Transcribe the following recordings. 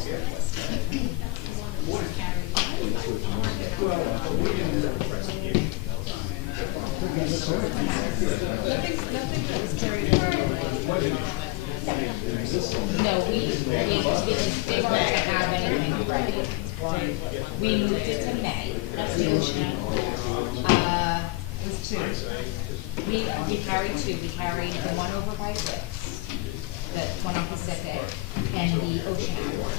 No, because they weren't gonna have anything ready. We moved it to May. That's the ocean. It was two. We carried two. We carried the one over by Wicks, the one on Pacific, and the Ocean Hour.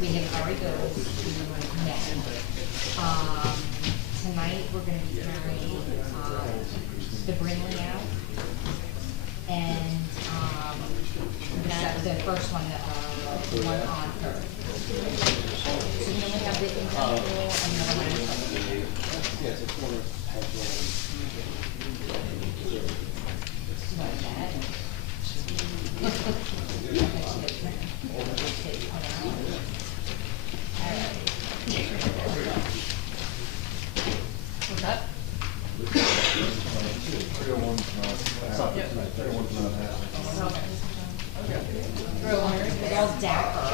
We had carried those to May. Tonight, we're gonna be carrying, the Brinley out. And, the first one, the one on Earth. So then we have the incredible and the one Yes, it's one of What's up? They're all dapper.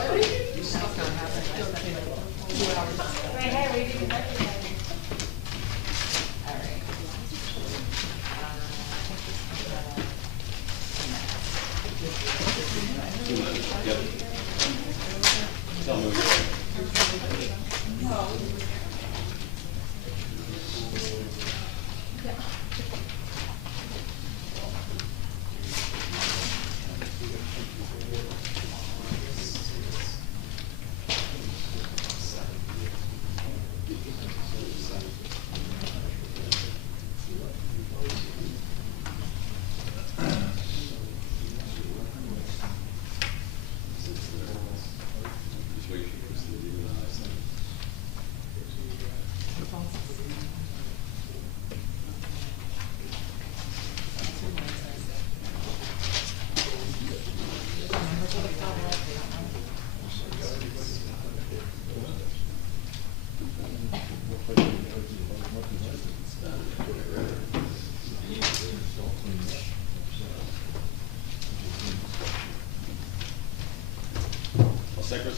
Secretary?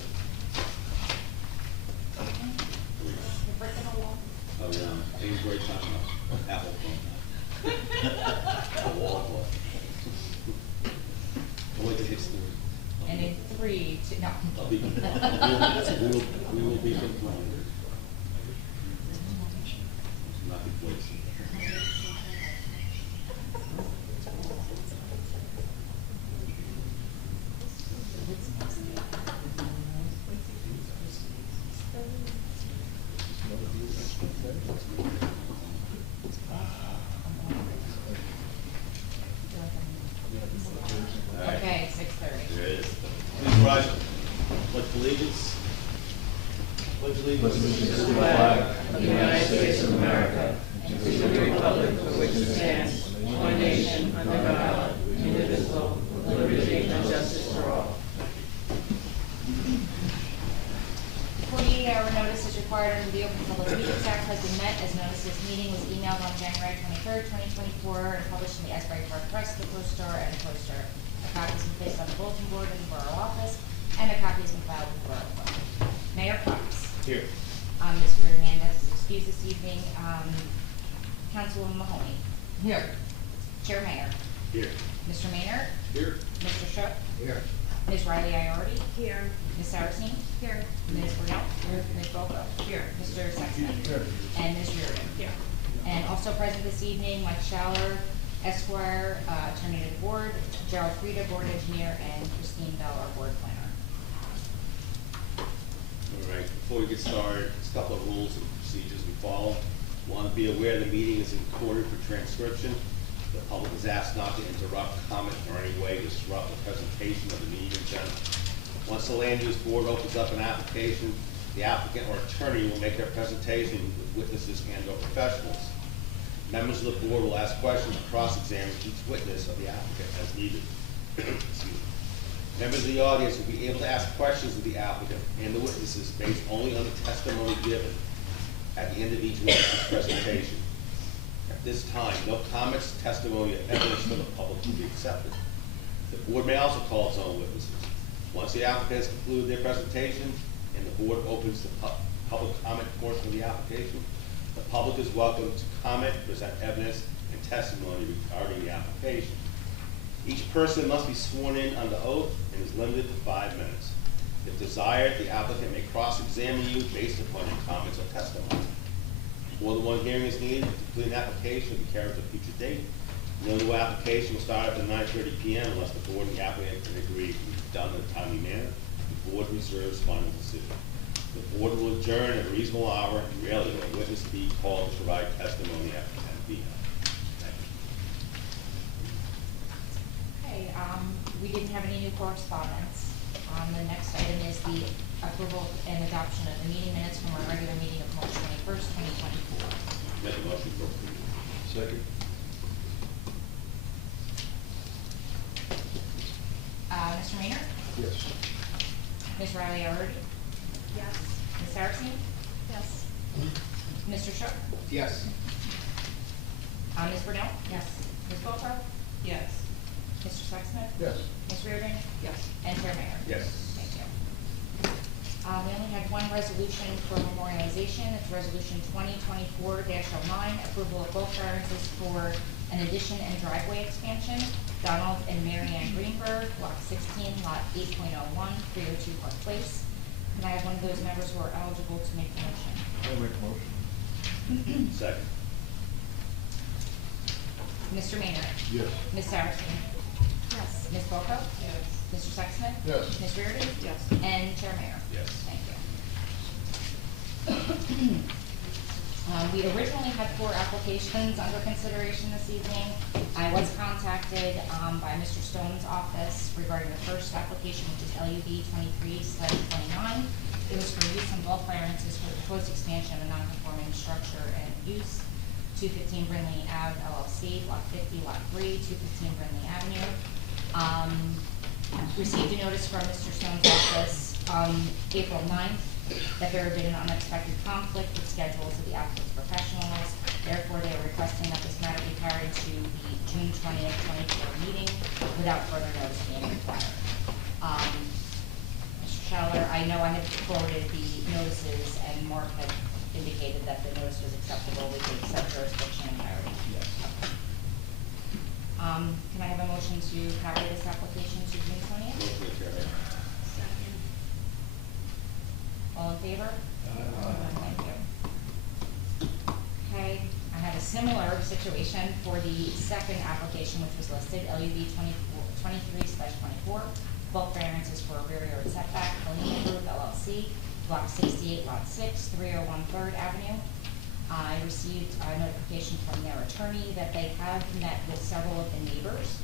Oh, yeah, it was a great time, Apple phone. A wall clock. I'll wait to hit three. And in 3, 2, no. I'll be, we will be compliant. Not be placed. Okay, 6:30. There it is. Please rise. Pledge allegiance. Pledge allegiance. To the flag of the United States of America, and to the republic for which it stands, one nation, under God, indivisible, with liberty and justice for all. 48-hour notice is required under the Open Public Meetings Act has been met as notice this meeting was emailed on January 23rd, 2024, and published in the Asbury Park Press, the Post-Star, and the Poster. A copy has been placed on the bulletin board in the Borough office, and a copy has been filed with the Borough Clerk. Mayor Fox. Here. Mr. Hernandez is excused this evening. Councilwoman Mahoney. Here. Chair Mayor. Here. Mr. Maynard. Here. Mr. Shook. Here. Ms. Riley Iordi. Here. Ms. Saracine. Here. Ms. Brunel. Here. Ms. Bogo. Here. Mr. Sexton. Here. And Ms. Reardon. Here. And also present this evening, Mike Schaller, Esquire, Attorney to the Board, Gerald Frieda, Board Engineer, and Christine Bell, our Board Planner. All right, before we get started, just a couple of rules and procedures we follow. One, be aware the meeting is recorded for transcription. The public is asked not to interrupt, comment, or in any way disrupt the presentation of the meeting agenda. Once the Land Use Board opens up an application, the applicant or attorney will make their presentation with witnesses and or professionals. Members of the board will ask questions and cross-examine each witness of the applicant as needed. Excuse me. Members of the audience will be able to ask questions of the applicant and the witnesses based only on the testimony given at the end of each witness's presentation. At this time, no comments, testimony, or evidence from the public will be accepted. The board may also call its own witnesses. Once the applicant has concluded their presentation and the board opens the public comment portion of the application, the public is welcome to comment, present evidence, and testimony regarding the application. Each person must be sworn in under oath and is limited to 5 minutes. If desired, the applicant may cross-examine you based upon your comments or testimony. More than one hearing is needed. To complete an application will be carried to a future date. No new application will start after 9:30 p.m. unless the board and the applicant can agree it can be done in a timely manner. The board reserves final decision. The board will adjourn at a reasonable hour, and rarely will a witness be called to provide testimony after 10 p.m. Thank you. Okay, we didn't have any new correspondence. The next item is the approval and adoption of the meeting minutes from our regular meeting of March 21st, 2024. Make a motion for approval. Second. Mr. Maynard? Yes. Ms. Riley Alberti? Yes. Ms. Saracen? Yes. Mr. Shook? Yes. Ms. Brunel? Yes. Ms. Boeckrey? Yes. Mr. Sexsmith? Yes. Ms. Reardon? Yes. And Chair Mayor? Yes. Thank you. We only had one resolution for memorialization. It's Resolution 2024-09, approval of bulk variances for an addition and driveway expansion. Donald and Mary Ann Greenberg, Block 16, Lot 8.01, 302 Park Place. Can I have one of those members who are eligible to make the motion? I'll make a motion. Second. Mr. Maynard? Yes. Ms. Saracen? Yes. Ms. Boeckrey? Yes. Mr. Sexsmith? Yes. Ms. Reardon? Yes. And Chair Mayor? Yes. Thank you. We originally had 4 applications under consideration this evening. I was contacted by Mr. Stone's office regarding the first application, which is LUB 23/29. It was for use and bulk variances for the proposed expansion of a non-conforming structure and use. 215 Brindley Ave LLC, Lot 50, Lot 3, 215 Brindley Avenue. Received a notice from Mr. Stone's office on April 9th that there had been an unexpected conflict with schedules of the applicant's professionals. Therefore, they are requesting that this matter be carried to the June 20th, 2024 meeting without further notice being required. Mr. Scheller, I know I had forwarded the notices and Mark had indicated that the notice was acceptable. We could accept jurisdiction and carry. Yes. Can I have a motion to carry this application to June 20th? Motion to carry. Second. All in favor? Thank you. Okay, I had a similar situation for the second application, which was listed, LUB 23/24, bulk variances for a rear yard setback, Helena Group LLC, Block 68, Lot 6, 301 3rd Avenue. I received a notification from their attorney that they have met with several of the neighbors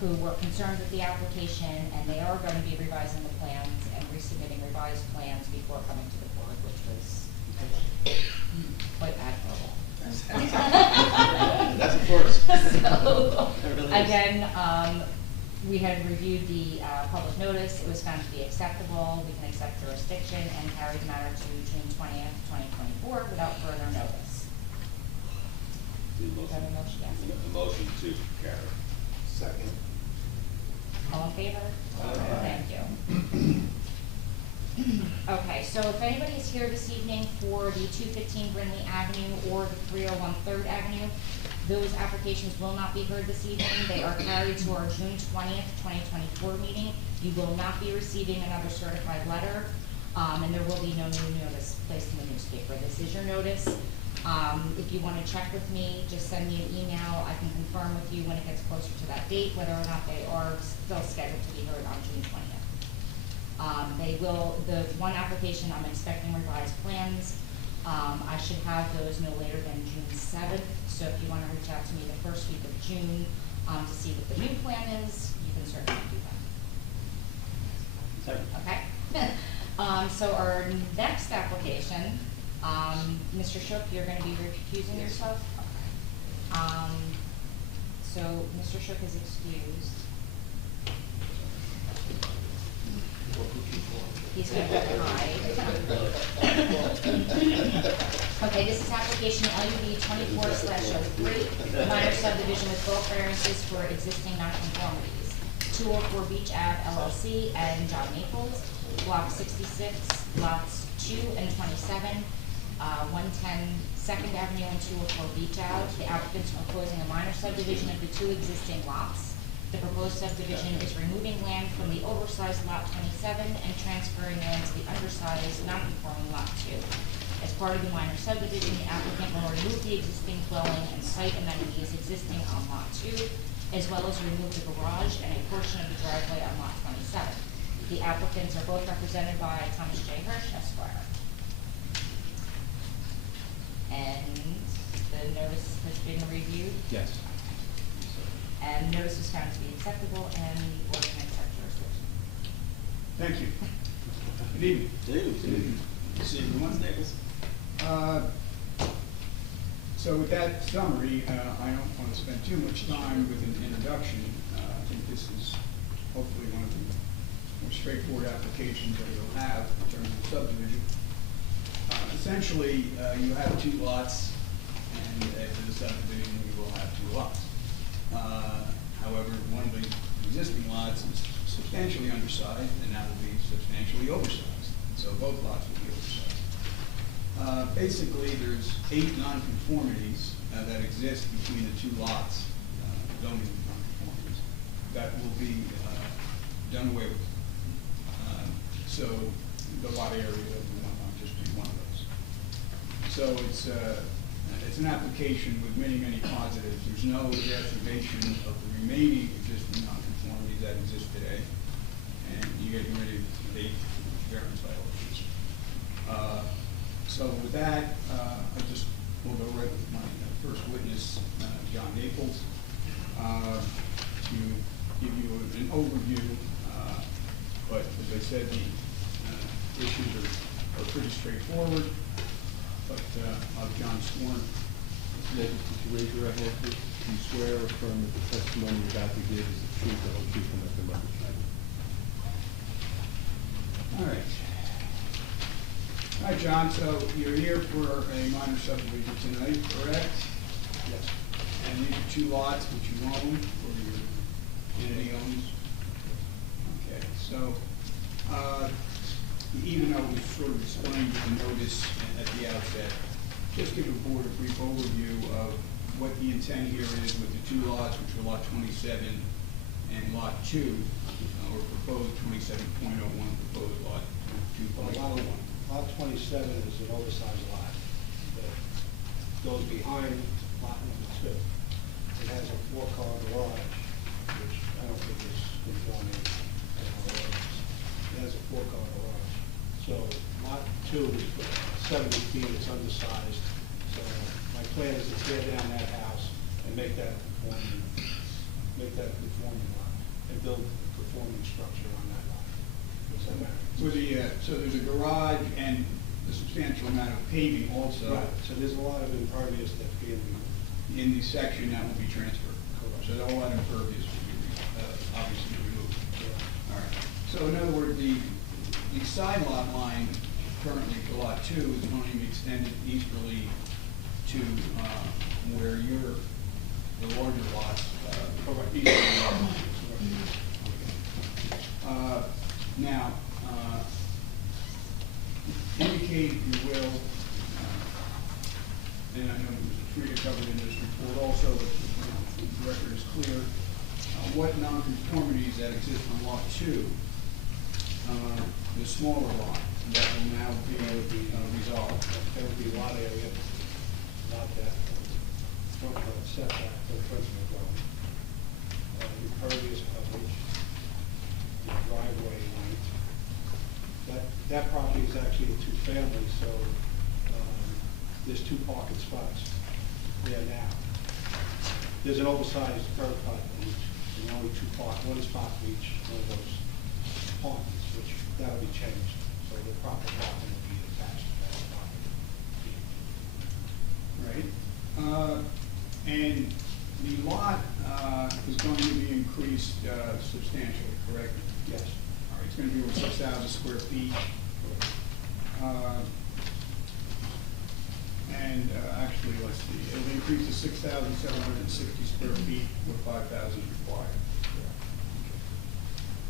who were concerned with the application, and they are going to be revising the plans and resubmitting revised plans before coming to the board, which was quite admirable. That's a first. So, It really is. again, we had reviewed the public notice. It was found to be acceptable. We can accept jurisdiction and carry the matter to June 20th, 2024 without further notice. Do Do you have a motion? Yes. a motion to carry. Second. All in favor? Aye. Thank you. Okay, so if anybody is here this evening for the 215 Brindley Avenue or the 301 3rd Avenue, those applications will not be heard this evening. They are carried to our June 20th, 2024 meeting. You will not be receiving another certified letter, and there will be no new notice placed in the newspaper. This is your notice. If you want to check with me, just send me an email. I can confirm with you when it gets closer to that date, whether or not they are still scheduled to be heard on June 20th. The one application, I'm expecting revised plans. I should have those no later than June 7th. So if you want to reach out to me the first week of June, to see what the new plan is, you can certainly do that. Second. Okay? So our next application, Mr. Shook, you're gonna be recusing yourself? Okay. So Mr. Shook is excused. He's gonna hide. Okay, this is application LUB 24/03, minor subdivision with bulk variances for existing nonconformities. 204 Beach Ave LLC and John Maples, Block 66, lots 2 and 27, 110 Second Avenue and 204 Beach Ave. The applicants are proposing a minor subdivision of the two existing lots. The proposed subdivision is removing land from the oversized lot 27 and transferring land to the undersized, non-conforming lot 2. As part of the minor subdivision, the applicant will remove the existing dwelling and site amenities existing on lot 2, as well as remove the garage and a portion of the driveway on lot 27. The applicants are both represented by Thomas J. Hirsch, Esquire. And the notice has been reviewed, Yes. and notice was found to be acceptable, and the board can accept jurisdiction. Thank you. Good evening. Dude. See everyone. So with that summary, I don't want to spend too much time with an introduction. I think this is hopefully one of the more straightforward applications that you'll have in terms of subdivision. Essentially, you have two lots, and after the subdivision, you will have two lots. However, one of the existing lots is substantially undersized, and that will be substantially oversized. So both lots will be oversized. Basically, there's 8 nonconformities that exist between the two lots, zoning nonconformities, that will be done away with. So the lot area will just be one of those. So it's an application with many, many positives. There's no exacerbation of the remaining existing nonconformities that exist today, and you get rid of 8 variance violations. So with that, I just will go right with my first witness, John Naples, to give you an overview. But as I said, the issues are pretty straightforward. But I'll have John sworn. Mr. Naples, could you raise your right hand, please? Do you swear or affirm that the testimony you're about to give is the truth, the whole truth, and nothing but the truth? All right. All right, John, so you're here for a minor subdivision tonight, correct? Yes. And these are 2 lots which you own, or your entity owns? Okay, so, even though we sort of explained the notice at the outset, just give the board a brief overview of what the intent here is with the 2 lots, which are lot 27 and lot 2, or proposed 27.01, proposed lot 2.01. Lot 27 is an oversized lot that goes behind lot number 2. It has a 4-car garage, which I don't think is conforming in our ordinance. It has a 4-car garage. So lot 2 is 70 feet, it's undersized. So my plan is to tear down that house and make that a conforming lot, and build a conforming structure on that lot. Does that matter? So there's a garage and a substantial amount of paving also. Right, so there's a lot of impervious that's being removed. In the section that will be transferred. Correct. So all that impervious will be obviously removed. Yeah. All right. So in other words, the side lot line currently for lot 2 is going to be extended easterly to where the larger lots. Easterly are. Now, indicate, if you will, and I know Mr. Frieda covered in this report also, but the record is clear, what nonconformities that exist on lot 2, the smaller lot, that will now be resolved. There would be a lot area, not that front yard setback for the principal dwelling. Impervious coverage, the driveway length. That property is actually a 2-family, so there's 2 parking spots there now. There's an oversized curb cut each, and only 2 one spot for each one of those apartments, which that'll be changed. So the proper parking will be attached to that property. Right. And the lot is going to be increased substantially, correct? Yes. All right, it's going to be over 6,000 square feet. And actually, let's see, it'll increase to 6,760 square feet with 5,000 required.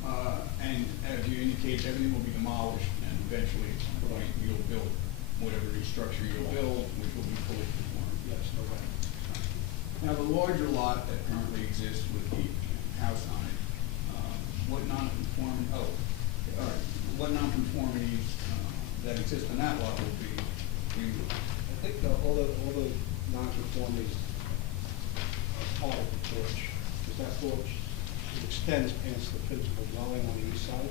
And as you indicate, everything will be demolished, and eventually, at some point, you'll build whatever new structure you'll build, which will be fully conformed. Yes, no way. Now, the larger lot that currently exists with the house on it, what nonconformities that exist on that lot will be removed? I think all the non-conformities are part of the porch, because that porch, it extends past the principal dwelling on the east side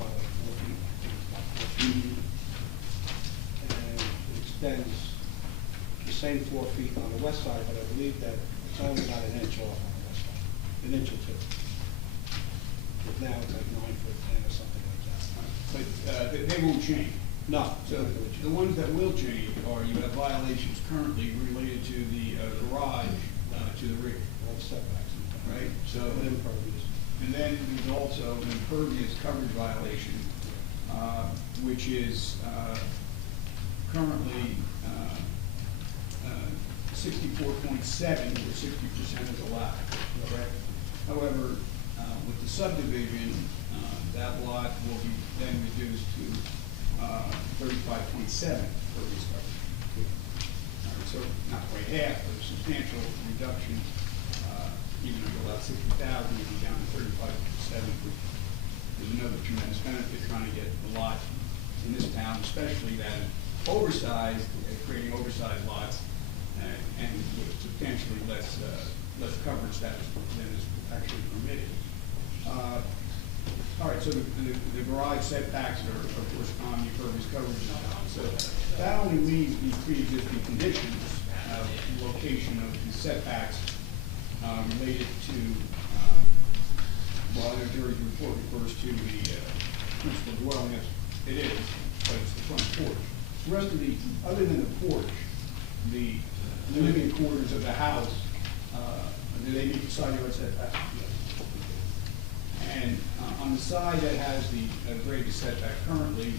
by like 4 feet, I think it's about 4 feet. And it extends the same 4 feet on the west side, but I believe that it's only about an inch off on the west side, an inch or 2. But now it's like 9'10" or something like that. But they won't change. No, So the ones that will change are you have violations currently related to the garage to the rear, all the setbacks. right? So, And impervious. and then there's also an impervious coverage violation, which is currently 64.7, where 60% is allowed, correct? However, with the subdivision, that lot will be then reduced to 35.7 impervious coverage. All right, so not quite half, but a substantial reduction, even under lot 60,000, you'll be down to 35.7. There's another tremendous benefit trying to get a lot in this town, especially that is oversized, creating oversized lots, and with substantially less coverage than is actually permitted. All right, so the garage setbacks are, of course, on the impervious coverage. So that only leaves the pre-existing conditions of location of the setbacks related to, well, the jury's report refers to the principal dwelling, it is, but it's the front porch. The rest of the, other than the porch, the living quarters of the house, do they meet the side yard setback? And on the side that has the greatest setback currently,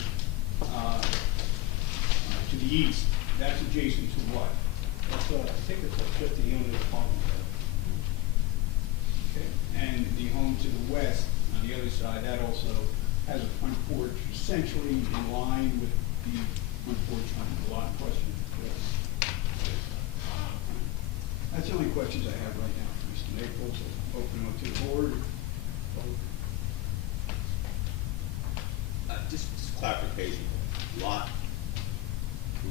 to the east, that's adjacent to what? That's, I think it's a 50-unit apartment Okay. And the home to the west, on the other side, that also has a front porch essentially in line with the front porch on the lot in question. That's the only questions I have right now, Mr. Naples. I'll open up to the board. Just clarification, lot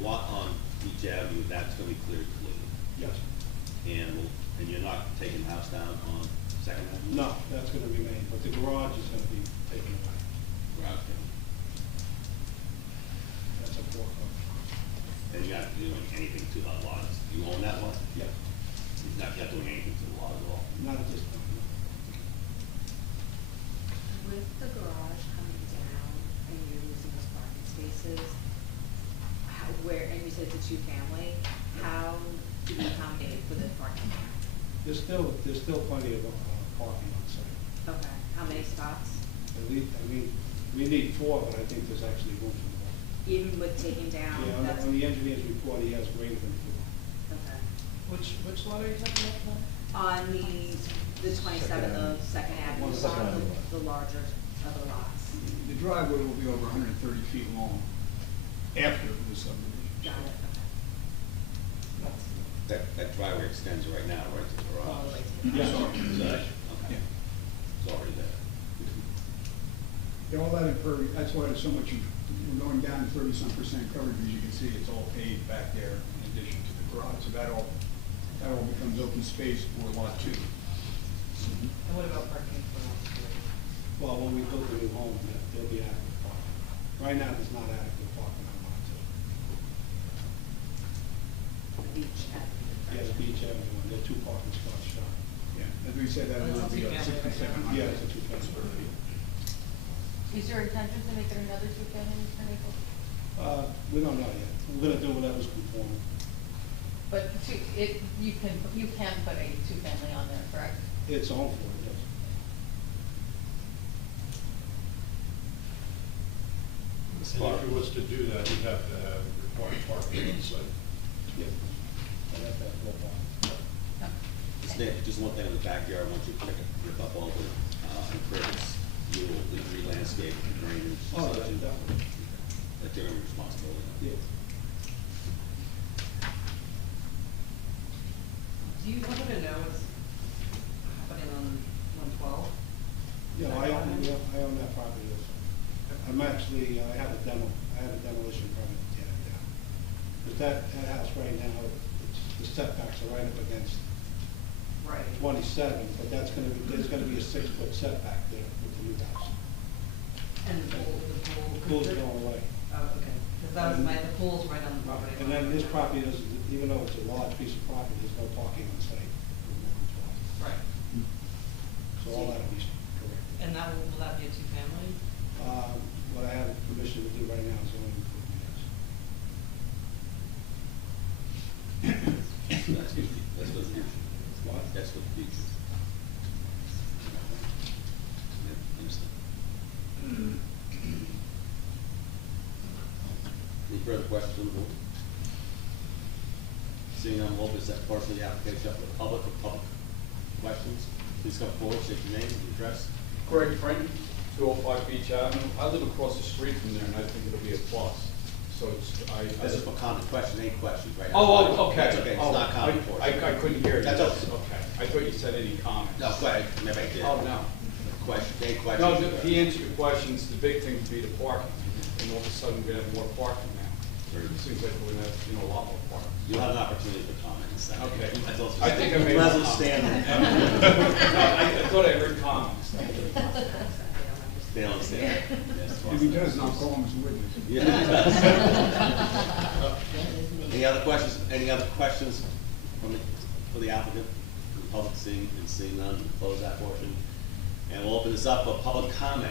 on Beach Avenue, that's gonna be cleared completely. Yes. And you're not taking the house down on Second Avenue? No, that's gonna remain, but the garage is gonna be taken away. Garage down. That's a four-car. And you're not doing anything to that lot? You own that lot? Yeah, You're not doing anything to the lot at all? not at this point, no. With the garage coming down and you're losing those parking spaces, and you said it's a two-family, how do you accommodate for the parking? There's still plenty of parking on site. Okay, how many spots? At least, I mean, we need 4, but I think there's actually room for more. Even with taking down, Yeah, that's, on the engineer's report, he has greater than 4. okay. Which lot are you talking about now? On the 27th of Second Avenue, Second Avenue. the larger of the lots. The driveway will be over 130 feet long after the subdivision. Got it, That driveway extends right now, right to the okay. All the garage? way to the. Yes. Okay. Yeah. It's already there. Yeah, all that impervious, that's why there's so much, we're going down to 30-some% coverage, as you can see, it's all paved back there in addition to the garage, so that all becomes open space for lot 2. And what about parking for lot three? Well, when we build the new home, there'll be adequate parking. Right now, there's not adequate parking on lot 2. The beach avenue. Yeah, the Beach Avenue, and there are 2 parking spots short. Yeah, as we said, that will be a 6,700. Yeah, it's a 2-family. square feet. Is your intention to make it another two-family, Mr. Naples? We don't know yet. We're gonna do whatever's conforming. But you can put a two-family on there, correct? It's on for it, yes. And if you was to do that, you'd have to have required parking on site. Yeah. And that's that full parking. Just one thing in the backyard, I want you to rip up all the crickets. you will re-landscape, drainage, Oh, such, and definitely. that they're gonna be responsible. Yeah. Do you happen to know what's happening on 112? Yeah, I own that property also. I'm actually, I have a demolition permit to tear it down. But that house right now, the setbacks are right up against Right. 27, but there's gonna be a 6-foot setback there with the new house. And the pool, The pool's going away. Oh, okay, because that was the pool's right on the property. And then this property doesn't, even though it's a large piece of property, there's no parking on site. Right. So all that'll be correct. And that, will that be a two-family? What I have permission to do right now is only include That's good, that's for the future. What? That's for the future. Yeah, understand. Any further questions from the board? Seeing none, we'll open that portion of the application up to the public. For public questions, please come forward, state your name, and address. Greg Frank, 205 Beach Avenue. I live across the street from there, and I think it'll be a plus. So it's, This is for comment, question, any questions, right? Oh, okay. That's okay, it's Oh, not comment portion. I couldn't hear you. That's okay. Okay. I thought you said any comments. No, go ahead, maybe I did. Oh, no. Question, any questions? No, he answered your questions. The big thing would be the parking. And all of a sudden, we're gonna have more parking now. It seems like we're gonna have, a lot more parking. You'll have an opportunity for comment in a second. Okay. That's also. I think I made Might as one well stand comment. there. I thought I heard comments. They don't understand. If he does, I'll call him as a witness. Any other questions, for the applicant, for the public, seeing none, we'll close that portion. And we'll open this up for public comment.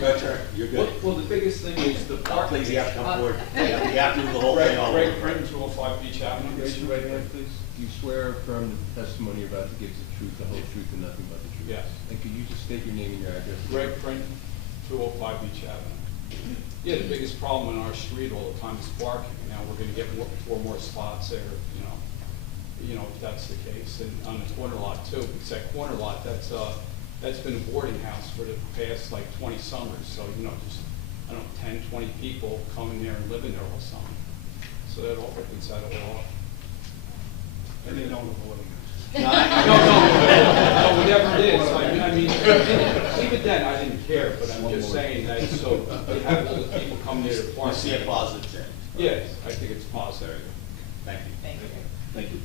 Go, Turk, you're good. Well, the biggest thing is the parking. Please, you have to come forward. You have to do the whole thing all Greg over. Frank, 205 Beach Avenue. Raise your right hand, please. Do you swear or affirm that the testimony you're about to give is the truth, the whole truth, and nothing but the truth? Yes. And could you just state your name and your address? Greg Print, 205 Beach Avenue. Yeah, the biggest problem in our street all the time is parking. Now, we're gonna get four more spots there, if that's the case. And on the corner lot too, because that corner lot, that's been a boarding house for the past like 20 summers. So, just, 10, 20 people coming there and living there all summer. So that all opens that all up. And they don't avoid it. No, whatever it is, I mean, even then, I didn't care, but I'm just saying that, so you have all the people come there to park. You see a positive change. Yes, I think it's positive. Thank you. Thank you. Thank you.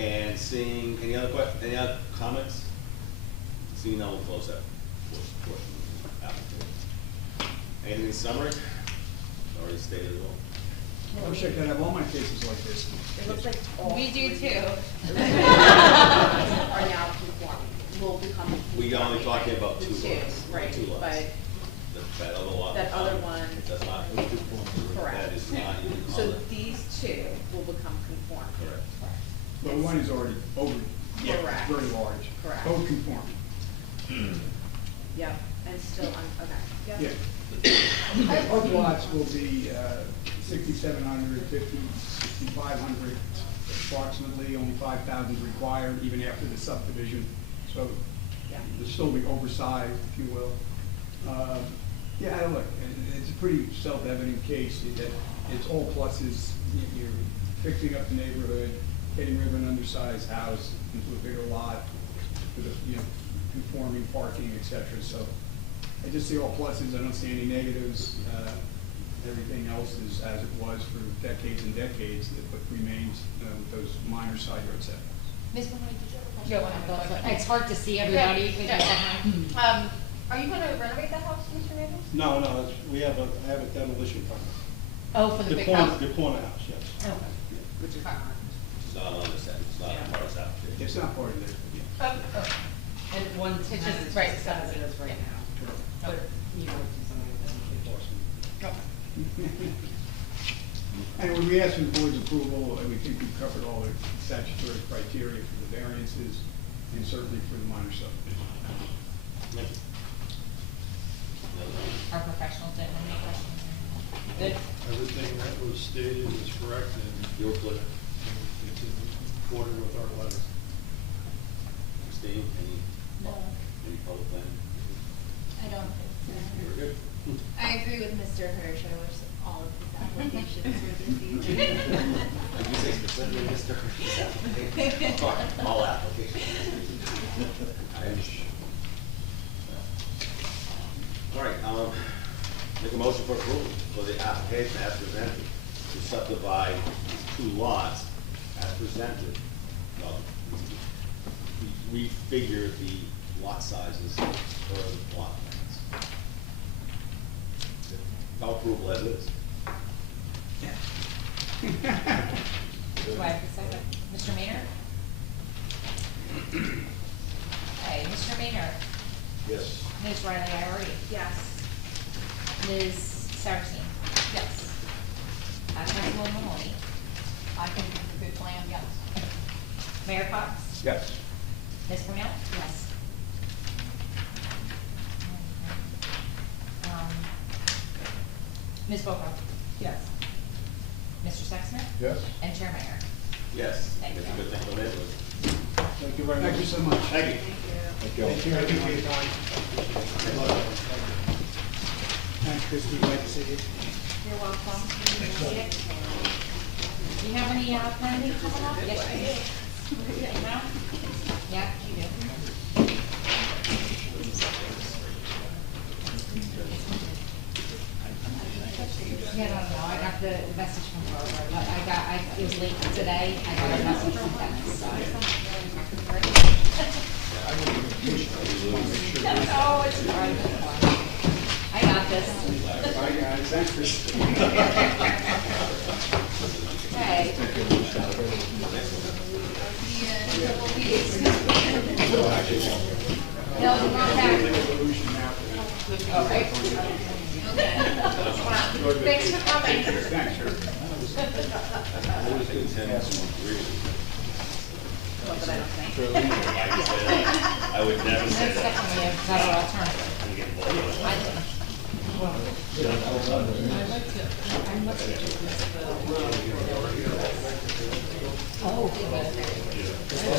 And seeing, any other comments? Seeing none, we'll close that portion of the application. Anything in summary? Already stated it all. I wish I could have all my cases like this. It looks like all We do three too. are now conforming, will become conforming. We are only talking about The two lots. Right, Two lots. but, That other lot. That other one- It does not. correct. That is not even on So the. these two will become conforming. Correct. But one is already over, Correct. very large. Correct. Code conforming. Yep, and still, okay, yep. Yeah. Both lots will be 6,700, 6,500 approximately, only 5,000 required even after the subdivision. So Yeah. they'll still be oversized, if you will. Yeah, look, it's a pretty self-evident case that it's all pluses. You're fixing up the neighborhood, getting rid of an undersized house into a bigger lot with a, conforming parking, et cetera. So I just see all pluses. I don't see any negatives. Everything else is as it was for decades and decades, what remains with those minor side yard setbacks. Ms. Mahoney, did you have a question? Yeah, I have a question. It's hard to see everybody. Yeah, with yeah. the- Are you gonna renovate that house, Mr. Randall? No, I have a demolition permit. Oh, for the big house? The corner house, yes. Okay. Which is It's not on this end, it's not part of this application. It's not part of this, but yeah. And one It's just- tenant is right, just as it is right now. But, somebody that And when we ask for the board's approval, we think we've covered all the statutory criteria for the variances and certainly for the minor subdivision. Thank you. Our professionals didn't have any questions. Everything that was stated is correct and You're clear. it's in order with our letter. Christine, No, any public plan? I don't think so. You're good. I agree with Mr. Hirsch, I wish all of his applications were this easy. Did you say specifically Mr. Hirsch's application? All applications. All right, make a motion for approval for the application as presented to subdivide two lots as presented. Well, we refigure the lot sizes for the plot plans. No approval as is. Do I have a second? Mr. Maynard? Okay, Mr. Maynard, Yes. Ms. Riley Ierity, Yes. Ms. Saracine, yes, Councilwoman Mahoney, I think it's a good plan, yes. Mayor Fox, Yes. Ms. Brunel? Yes. Ms. Boco? Yes. Mr. Sexsmith? Yes. And Chair Mayor? Yes. Thank It's a you. good thing for them. Thank you very much. Thank you so much. Thank you. Thank you. Thank you for your time. Thanks, Christie, glad to see you. You're welcome. Do you have any planning coming up? Yes, you do. No? Yeah, you do. Yeah, no, I got the message from Barbara, but it was late today, I got a message from Dennis, so. No, it's fine. I got this. Bye, guys. Thanks, Christie. Okay. No, you're not back. Okay. Thanks for coming. Thanks, sir. Always good tenants and agree. I would never say That's that. definitely a better alternative. I'm getting bored of it. I think. Oh, good.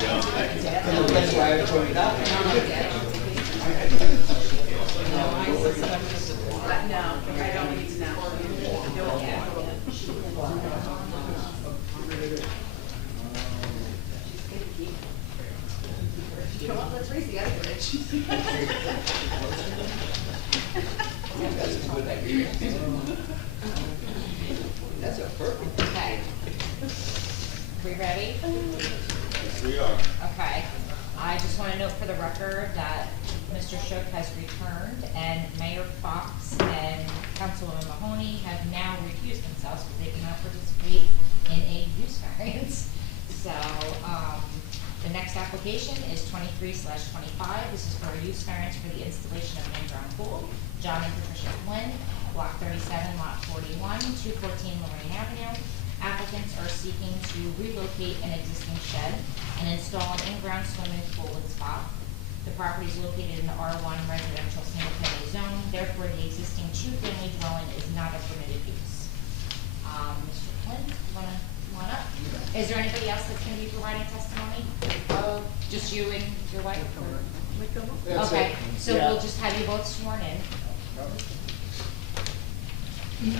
That's why I pointed out. No, I don't need to know. Come on, let's raise the other bridge. That's a perfect. Okay. We ready? Yes, we are. Okay. I just want to note for the record that Mr. Shook has returned and Mayor Fox and Councilwoman Mahoney have now recused themselves because they cannot participate in a use variance. So, the next application is 23/25. This is for a use variance for the installation of an in-ground pool. John and Patricia Flynn, Block 37, Lot 41, 214 Lorraine Avenue. Applicants are seeking to relocate an existing shed and install an in-ground swimming pool with spa. The property is located in the R1 residential single-family zone, therefore the existing two-family dwelling is not a permitted use. Mr. Flynn, you wanna come on up? Is there anybody else that's gonna be providing testimony? Just you and your wife? or- Okay, so we'll just have you both sworn in. Raise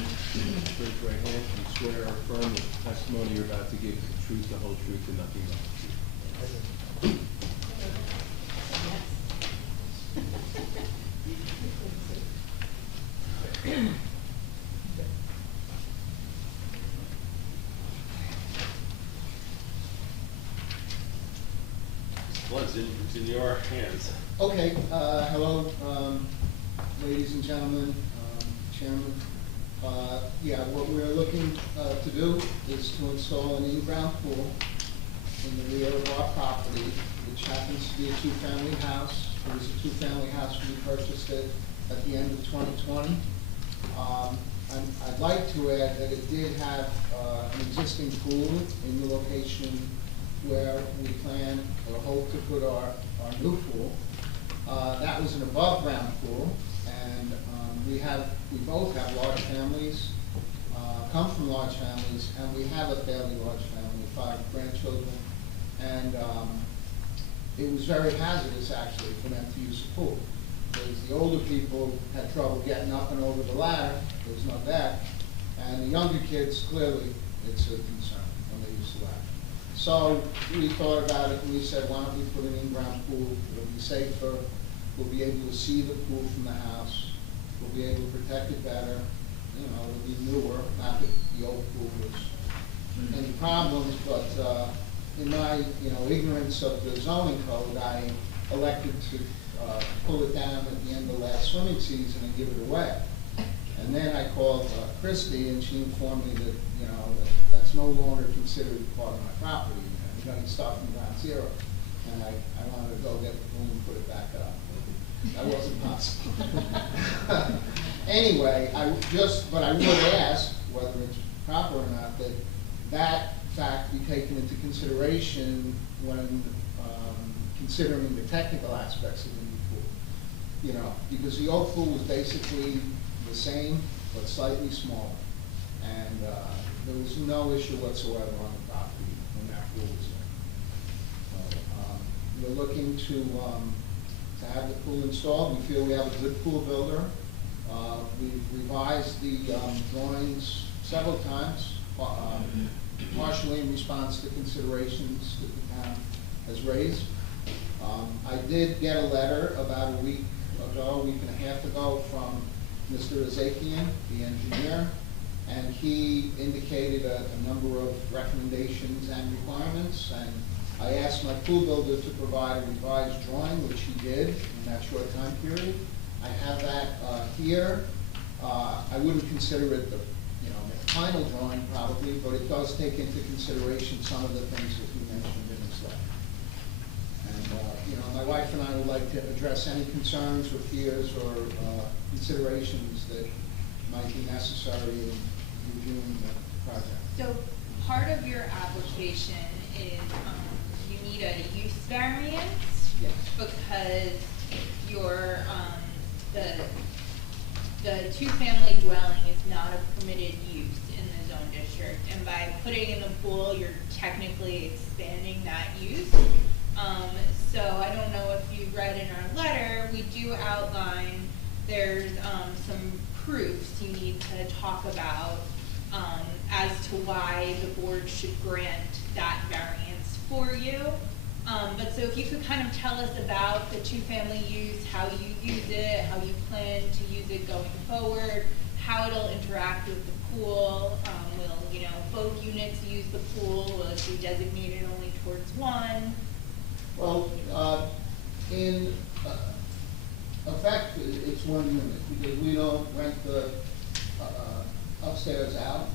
your right hand and swear or affirm that the testimony you're about to give is the truth, the whole truth, and nothing but the truth. Well, it's in your hands. Okay, hello, ladies and gentlemen, Chairman. Yeah, what we're looking to do is to install an in-ground pool in the rear of our property, which happens to be a two-family house. It was a two-family house when we purchased it at the end of 2020. I'd like to add that it did have an existing pool in the location where we plan or hope to put our new pool. That was an above-ground pool, and we both have large families, come from large families, and we have a fairly large family, 5 grandchildren, and it was very hazardous actually for them to use the pool. Because the older people had trouble getting up and over the ladder, there was no deck, and the younger kids, clearly, it's a concern when they use the ladder. So we thought about it and we said, why don't we put an in-ground pool? It'll be safer, we'll be able to see the pool from the house, we'll be able to protect it better, you know, it'll be newer, not that the old pool was any problems, but in my, ignorance of the zoning code, I elected to pull it down at the end of last swimming season and give it away. And then I called Christie, and she informed me that, that's no longer considered part of my property. You're going to start from ground zero. And I wanted to go get the pool and put it back up. That wasn't possible. Anyway, but I would ask, whether it's proper or not, that fact be taken into consideration when considering the technical aspects of the new pool. Because the old pool was basically the same, but slightly smaller. And there was no issue whatsoever on the property when that pool was there. So, we're looking to have the pool installed. We feel we have a good pool builder. We've revised the drawings several times, partially in response to considerations that the town has raised. I did get a letter about a week and a half ago from Mr. Azakian, the engineer, and he indicated a number of recommendations and requirements, and I asked my pool builder to provide a revised drawing, which he did in that short time period. I have that here. I wouldn't consider it the final drawing probably, but it does take into consideration some of the things that he mentioned in his letter. And my wife and I would like to address any concerns or fears or considerations that might be necessary in reviewing the project. So part of your application is you need a use variance. Yes. Because your the two-family dwelling is not a permitted use in the zone district, and by putting in the pool, you're technically expanding that use. So I don't know if you read in our letter, we do outline there's some proofs you need to talk about as to why the board should grant that variance for you. But so if you could kind of tell us about the two-family use, how you use it, how you plan to use it going forward, how it'll interact with the pool. Will both units use the pool? Will it be designated only towards one? Well, in effect, it's one unit because we don't rent the upstairs out.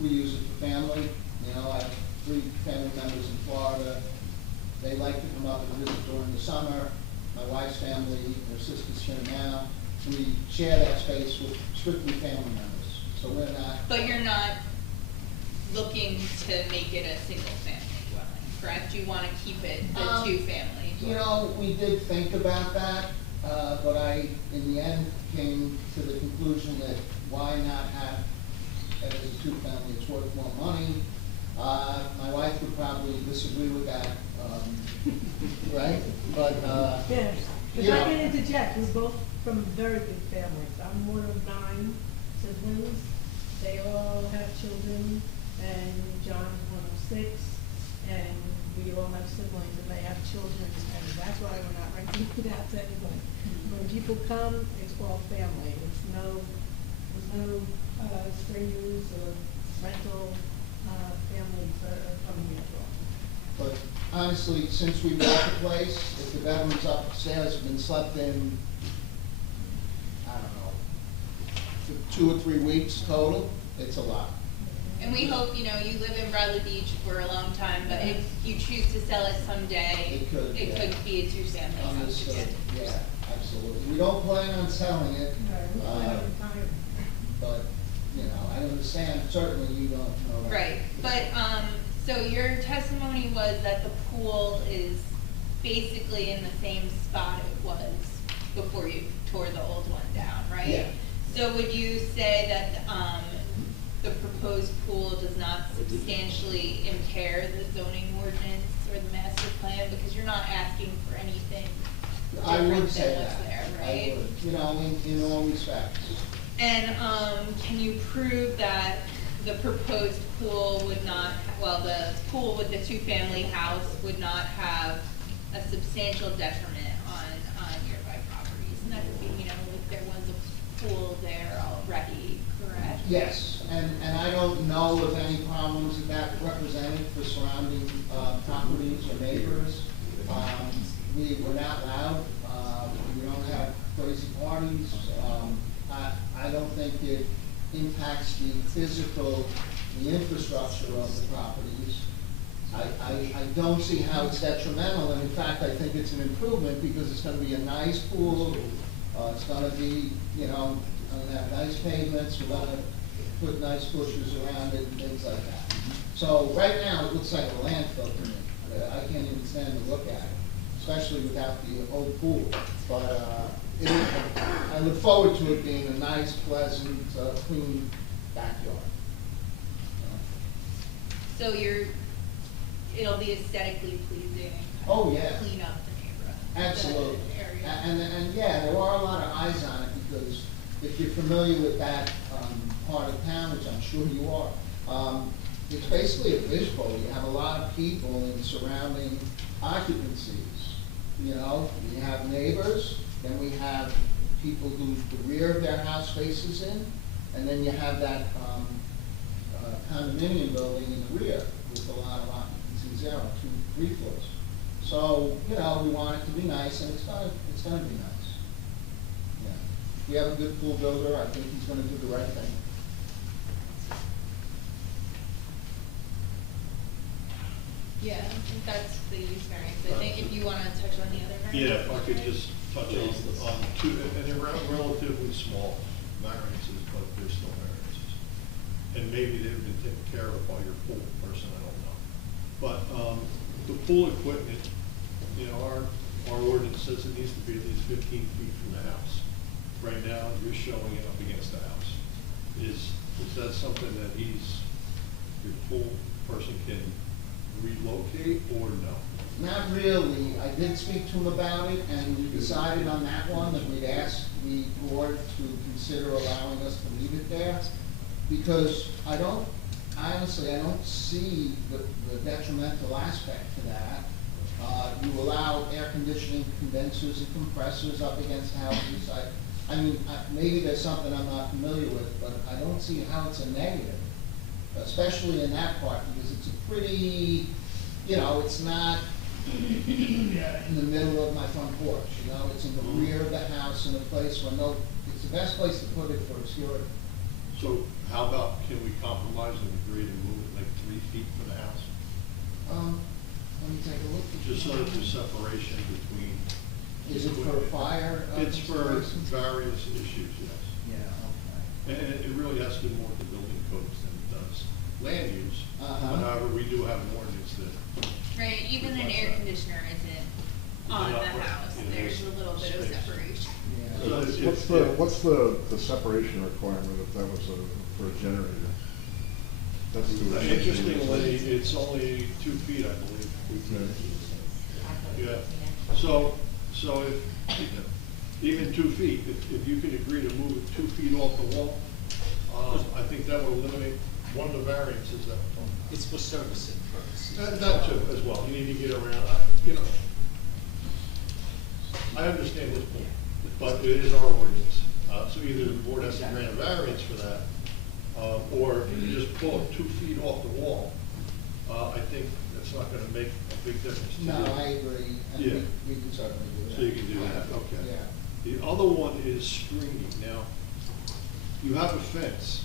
We use it for family. I have 3 family members in Florida. They like to come up and visit during the summer. My wife's family, their sister's here now. So we share that space with strictly family members. So we're not. But you're not looking to make it a single-family dwelling, correct? You want to keep it the two-family dwelling? We did think about that, but I, in the end, came to the conclusion that why not have it as a two-family? It's worth more money. My wife would probably disagree with that, right? But, Yes, if I can interject, we're both from very big families. I'm one of 9 siblings. They all have children, and John's one of 6, and we all have siblings, and they have children, and that's why we're not renting it out to anybody. When people come, it's all family. There's no strangers or rental families are coming here at all. But honestly, since we bought the place, if the bedrooms upstairs have been slept in, I don't know, for 2 or 3 weeks total, it's a lot. And we hope, you live in Bradley Beach for a long time, but if you choose to sell it someday, It could be a two-family. Understood, yeah, absolutely. We don't plan on selling it, We plan on retiring. but, you know, I understand, certainly you don't know that. Right, but, so your testimony was that the pool is basically in the same spot it was before you tore the old one down, right? Yeah. So would you say that, the proposed pool does not substantially impair the zoning ordinance or the master plan? Because you're not asking for anything I different would than say what's that. there, I right? would, you know, in all respects. And, can you prove that the proposed pool would not, well, the pool with the two-family house would not have a substantial detriment on nearby properties? And that would be, you know, if there was a pool there already, correct? Yes, and I don't know of any problems that represented for surrounding, properties or neighbors. We're not loud, we don't have crazy parties. I don't think it impacts the physical, the infrastructure of the properties. I don't see how it's detrimental, and in fact, I think it's an improvement because it's gonna be a nice pool. It's gonna be, you know, gonna have nice pavements, we're gonna put nice bushes around it and things like that. So right now, it looks like a landfill to me. I can't even stand to look at it, especially without the old pool. But, I look forward to it being a nice, pleasant, clean backyard. So it'll be aesthetically pleasing and Oh, kind yeah. of clean up the neighborhood. Absolutely. The area. And yeah, there are a lot of eyes on it because if you're familiar with that, part of town, which I'm sure you are, it's basically a fishbowl. You have a lot of people in surrounding occupancies. You know, we have neighbors, then we have people who the rear of their house faces in, and then you have that, condominium building in the rear with a lot of occupancies there on 2, 3 floors. So, you know, we want it to be nice, and it's gonna be nice. Yeah. If we have a good pool builder, I think he's gonna do the right thing. Yeah, I think that's the use variance. I think if you wanna touch on the other variance. Yeah, if I could just touch on two, and they're relatively small variances, but they're still variances. And maybe they've been taken care of by your pool person, I don't know. But, the pool equipment, you know, our ordinance says it needs to be at least 15 feet from the house. Right now, you're showing it up against the house. Is that something that your pool person can relocate or no? Not really. I did speak to him about it, and we decided on that one that we'd ask the board to consider allowing us to leave it there, because honestly, I don't see the detrimental aspect to that. You allow air conditioning condensers and compressors up against houses. I mean, maybe there's something I'm not familiar with, but I don't see how it's a negative, especially in that part, because it's a pretty, you know, it's not in the middle of my front porch, you know, it's in the rear of the house in a place where it's the best place to put it for obscurity. So how about, can we compromise and agree to move it like 3 feet from the house? Let me take a look. Just so that there's separation between. Is it for fire? It's for considerations? various issues, yes. Yeah, okay. And it really has to do more with the building codes than it does land use. Uh-huh. However, we do have an ordinance that. Right, even an air conditioner isn't on the house, there's a little bit of separation. Yeah. So it's- What's the separation requirement if that was for a generator? That's the. Interestingly, it's only 2 feet, I believe. Yeah, so if, even 2 feet, if you can agree to move it 2 feet off the wall, I think that would eliminate one of the variances that. It's for servicing purposes. That too, as well, you need to get around, you know. I understand this point, but it is our ordinance, so either the board has to grant a variance for that, or just pull it 2 feet off the wall. I think that's not gonna make a big difference to you. No, I agree, and Yeah. we can certainly do that. So you can do that, okay. Yeah. The other one is screening. Now, you have a fence.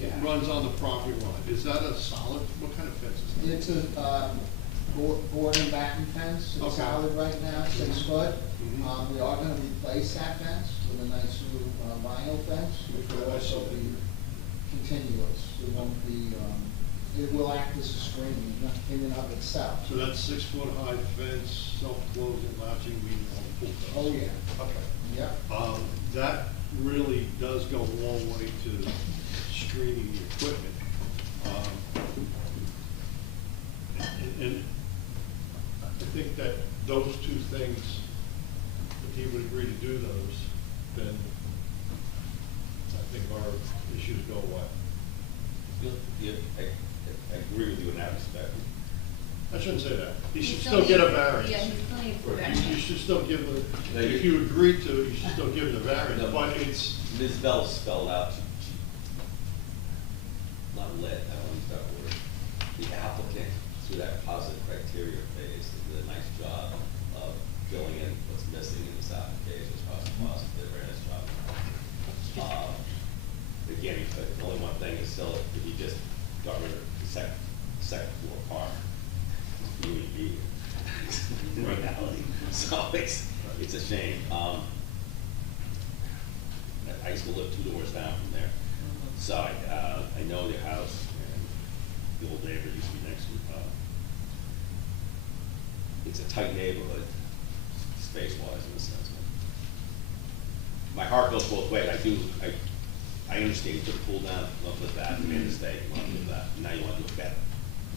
It Yeah. runs on the property line. Is that a solid, what kind of fence is that? It's a, board and batten fence. It's Okay. solid right now, 6 foot. Mhm. We are gonna replace that fence with a nice new vinyl fence, which will Okay, I also see. be continuous. It won't be, it will act as a screen in and of itself. So that's 6 foot high fence, self-closing, latching, meeting on the pool fence? Oh, yeah. Okay. Yep. That really does go a long way to screening the equipment. And I think that those two things, if he would agree to do those, then I think our issues go away. I agree with you in that respect. I shouldn't say that. You He should still still get a needs- variance. yeah, he still needs the You variance. should still give the, No, if you agree to, you should still give the variance, No. but it's, Ms. Bell spelled out, not lit, I don't use that word. The applicant, through that positive criteria phase, did a nice job of filling in what's missing in this application, as positive, very nice job. Again, the only one thing is still, if you just got rid of the second floor part, you would be in reality. So it's a shame. I used to live 2 doors down from there. So I know the house, and the old neighbor used to be next to it. It's a tight neighborhood, space-wise in a sense. My heart goes both ways. I understand you took the pool down, love with that, you made a mistake, love with that, now you want to do it better.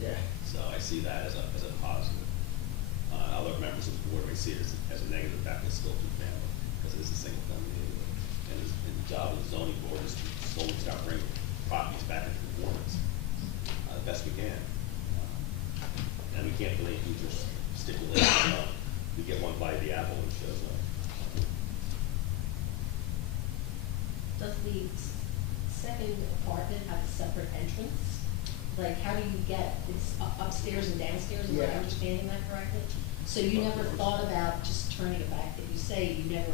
Yeah. So I see that as a positive. Other members of the board may see it as a negative, back it's still two-family, because it is a single-family neighborhood. And the job of the zoning board is to slowly start bringing properties back into conformance, best we can. And we can't really just stipulate, we get one bite of the apple and it shows up. Does the second apartment have a separate entrance? Like, how do you get, it's upstairs and downstairs, am I Yeah. understanding that correctly? So you never thought about just turning it back, if you say you never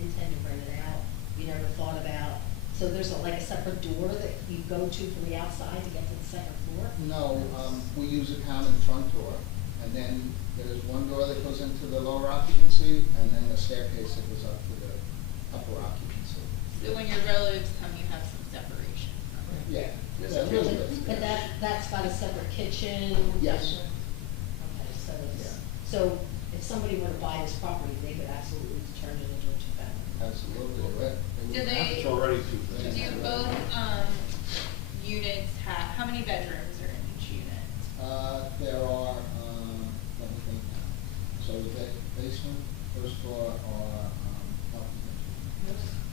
intend to rent it out, you never thought about, so there's like a separate door that you go to from the outside to get to the second floor? No, we use a common front door, and then there's one door that goes into the lower occupancy, and then a staircase that goes up to the upper occupancy. So when your relatives come, you have some separation. Yeah. Yes, Yeah, a little bit. But that's got a separate kitchen? Yes. Okay, so Yeah. so if somebody were to buy this property, they could absolutely turn it into a two-family? Absolutely. Do they, it's already two things. do both, units have, how many bedrooms are in each unit? There are, let me think now. So the basement, first floor are,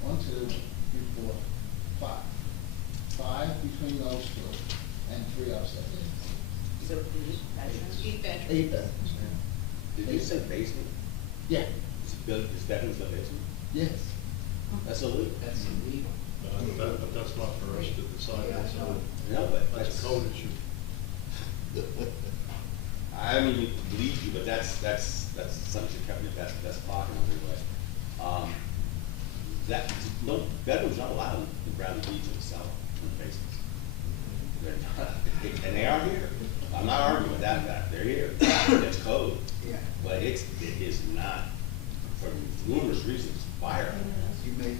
one, two, three, four, five. 5 between those two, and 3 upstairs. So 8 bedrooms? 8 bedrooms. 8 bedrooms, Did you say basement? yeah. Is bedrooms the basement? Yes. That's illegal. That's illegal. But that's not for us to decide, that's No, but that's a code issue. I don't even believe you, but that's something you kept in your best pocket everywhere. No, bedrooms not allowed in Bradley Beach in the cellar, in the basements. They're not, and they are here. I'm not arguing with that fact, they're here, it's code. Yeah. But it is not, for numerous reasons, fire. You may,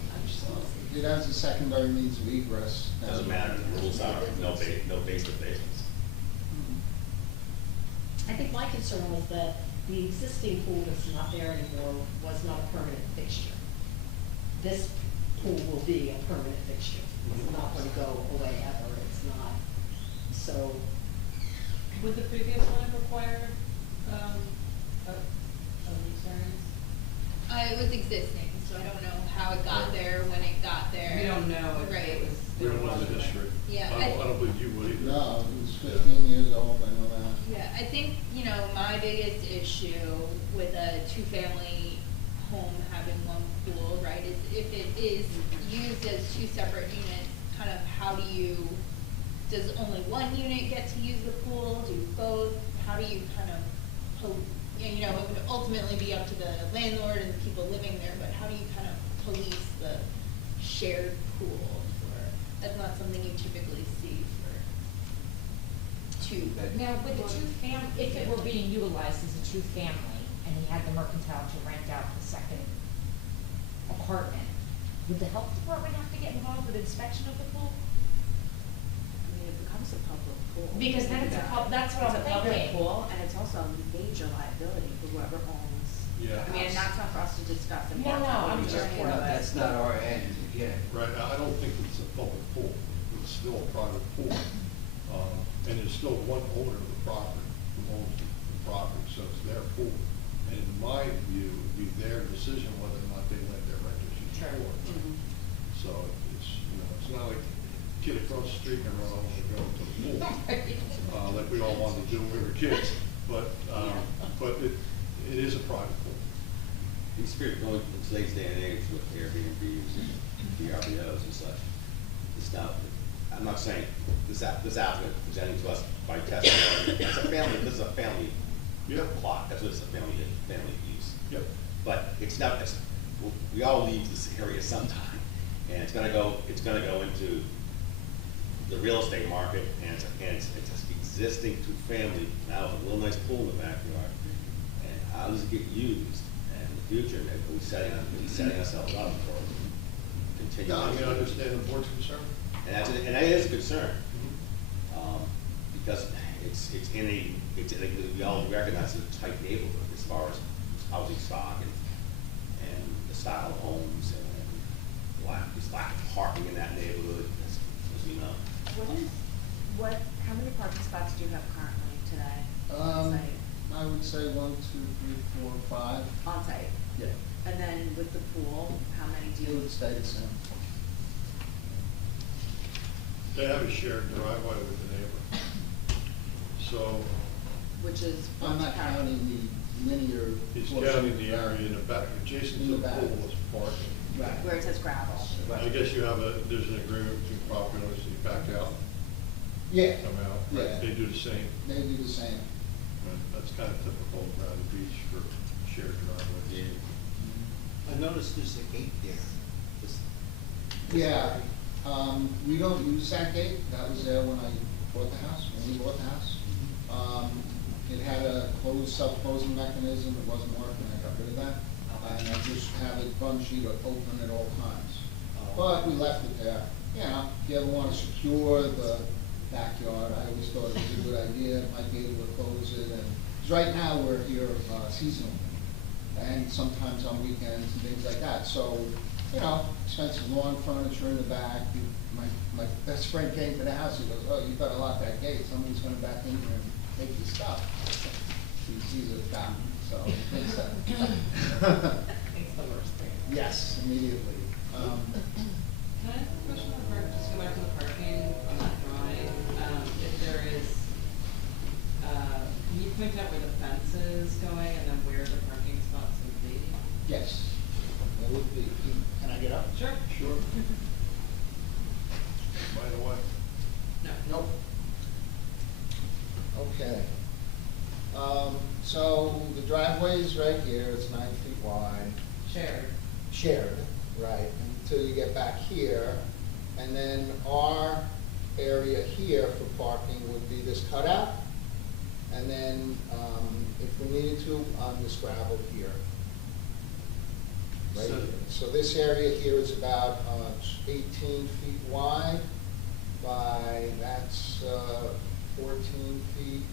it has a secondary means of egress. Doesn't matter, the rules are, no basement basements. I think my concern was that the existing pool that's not there anymore was not a permanent fixture. This pool will be a permanent fixture. It's not going to go away ever, it's not. So, Would the previous one have required, a lease variance? It was existing, so I don't know how it got there, when it got there. We don't know if Right. it was. We don't know the history. Yeah, I don't believe you would either. No, it was 15 years old, I know that. Yeah, I think, my biggest issue with a two-family home having one pool, right, is if it is used as 2 separate units, kind of does only one unit get to use the pool, do both? How do you kind of, it would ultimately be up to the landlord and the people living there, but how do you kind of police the shared pool? That's not something you typically see for two. Now, with the if it were being utilized as a two-family, and he had the mercantile to rent out the second apartment, would the health department have to get involved with inspection of the pool? I mean, it becomes a public pool. Because then it's that's what I'm It's a public thinking. pool, and it's also a major liability for whoever owns. Yeah. I mean, and that's not for us to discuss in No, no, I'm March, just- or any of it. That's not our end, yeah. Right, I don't think it's a public pool, it's still a private pool. And there's still one owner of the property, who owns the property, so it's their pool. And in my view, it'd be their decision whether or not they let their renters use the pool. Mhm. So it's, it's not like a kid across the street can run over and go to the pool, like we all wanted to do when we were kids. But it is a private pool. In spirit, going in today's day and age with Airbnbs and VRBOs and such, it's not, I'm not saying this applicant presenting to us by testimony, this is a family plot, that's what it's a family use. Yep. But it's not, we all leave this area sometime, and it's gonna go into the real estate market, and it's an existing two-family, now with a little nice pool in the backyard. And how does it get used? And in the future, maybe we're setting ourselves up for continuing. No, I mean, I understand the board's concern. And that is a concern, because we all recognize it's a tight neighborhood as far as housing stock and the style of homes and there's lack of parking in that neighborhood, as we know. How many parking spots do you have currently today? On-site? I would say 1, 2, 3, 4, 5. On-site? Yeah. And then with the pool, how many do It you? would stay the same. They have a shared driveway with the neighbor. So Which is? I'm not counting the linear. he's portion. counting the area in the back, adjacent to the pool is parking. Right. Where it says gravel. I guess there's an agreement between property owners to back out, Yeah. come out, right? Yeah. They do the same. They do the same. Right? That's kind of typical around the beach for shared driveways. I noticed there's a gate there. Yeah, we don't use that gate, that was there when I bought the house, when we bought the house. It had a self-closing mechanism, it wasn't working, I got rid of that. And I just have it bungee to open at all times. But we left it there, you know, if you ever want to secure the backyard, I always thought it was a good idea, might be able to close it. And 'cause right now, we're here seasonally, and sometimes on weekends and things like that. So, you know, expensive lawn furniture in the back. My best friend came to the house, he goes, oh, you better lock that gate, somebody's gonna back in here and take your stuff. He's a cop, so he thinks that. It's the worst thing. Yes, immediately. Can I ask a question on parking, just go back to the parking on that drawing, if there is, can you point out where the fence is going and then where the parking spots would be? Yes, that would be, can I get up? Sure. Sure. By the way. Nope. Okay. So the driveway is right here, it's 9 feet wide. Shared, right, until you get back here. And then our area here for parking would be this cutout. And then, if we needed to, on this gravel here. Right So- here. So this area here is about 18 feet wide by, that's 14 feet.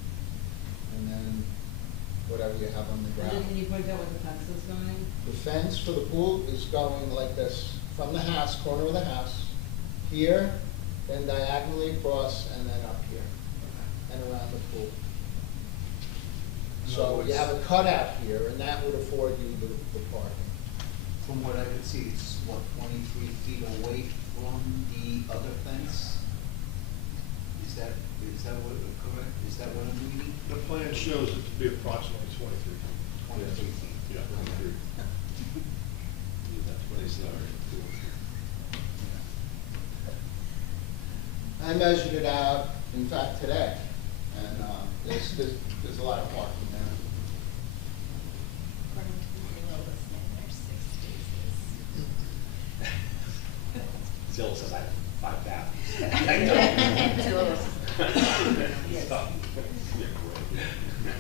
And then whatever you have on the And ground. then can you point out where the fence is going? The fence for the pool is going like this, from the house, corner of the house, here, then diagonally across, and then up here, and around the pool. So you have a cutout here, and that would afford you the parking. From what I could see, it's what, 23 feet away from the other fence? Is that what, correct? Is that what I'm reading? The plan shows it to be approximately 23 feet. 23 feet. Yeah. That's where they started. I measured it out, in fact, today, and there's a lot of parking there. According to the lowest man, there's 6 spaces. Zillow says I have 5,000. Zillow. Stop.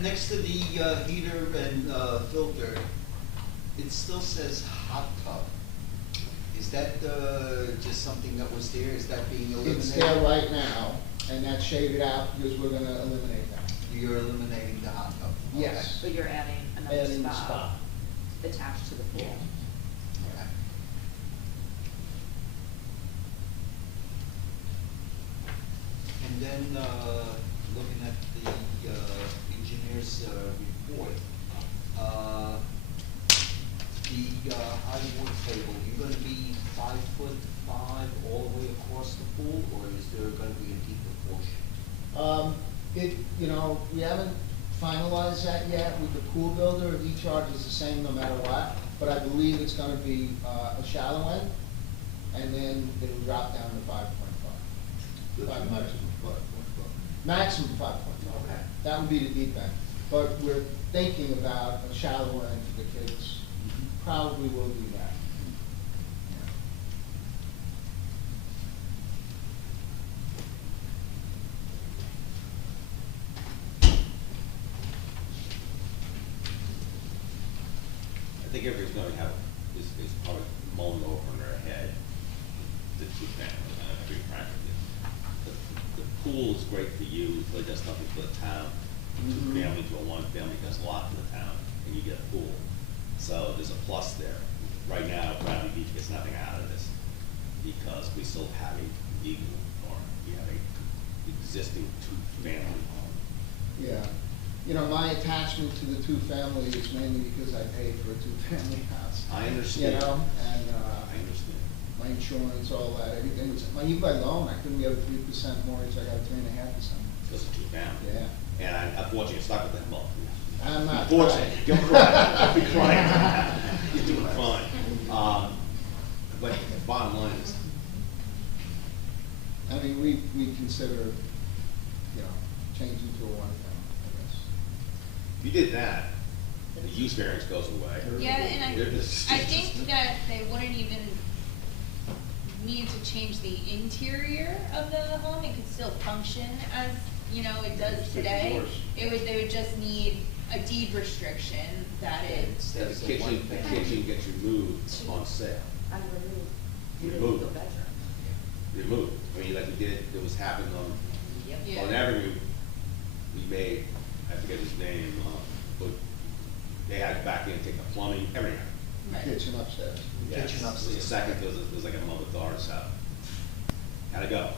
next to the heater and filter, it still says hot tub. Is that just something that was there? Is that being eliminated? It's there right now, and that's shaded out because we're gonna eliminate that. You're eliminating the hot tub? Yes. But you're adding another Adding the spa spa. attached to the pool. Okay. And then, looking at the engineer's report, the high water table, you're gonna be 5'5" all the way across the pool, or is there gonna be a deeper portion? We haven't finalized that yet with the pool builder. He charges the same no matter what, but I believe it's gonna be a shallow end, and then it'll drop down to 5.5. Maximum 5.5. Maximum 5.5. Okay. That would be the deep end, but we're thinking about a shallow end for the kids. Probably will do that. I think everybody's gonna have, is probably mulling over in their head, the two families, to be frank with you. The pool is great for you, but it does nothing for the town. Two family to a one family does a lot for the town, and you get a pool. So there's a plus there. Right now, Bradley Beach gets nothing out of this, because we still have a legal, or we have a existing two-family home. Yeah. My attachment to the two-family is mainly because I paid for a two-family house. I understand. And, I understand. my insurance, all that, everything was, even by loan, I couldn't get a 3% mortgage, I got a 3.5%. Because of two-family. Yeah. And unfortunately, you're stuck with that mulch. I'm not. Unfortunately, don't cry, don't be crying. You're doing fine. But the bottom line is, I mean, we consider, changing to a one-family, I guess. if you did that, the use variance goes away. Yeah, and It's I just- think that they wouldn't even need to change the interior of the home, it could still function as, it does today. They would just need a deed restriction that it. The kitchen gets removed on sale. I removed, you Removed. removed the bedroom. Removed. I mean, like we did, it was happening on Yeah. Avenue, we made, I forget his name, but they had to back in, take the plumbing, everything. Right. Kitchen upstairs. Yes. Kitchen upstairs. The second, there was like a mother daughter's house. Had to go.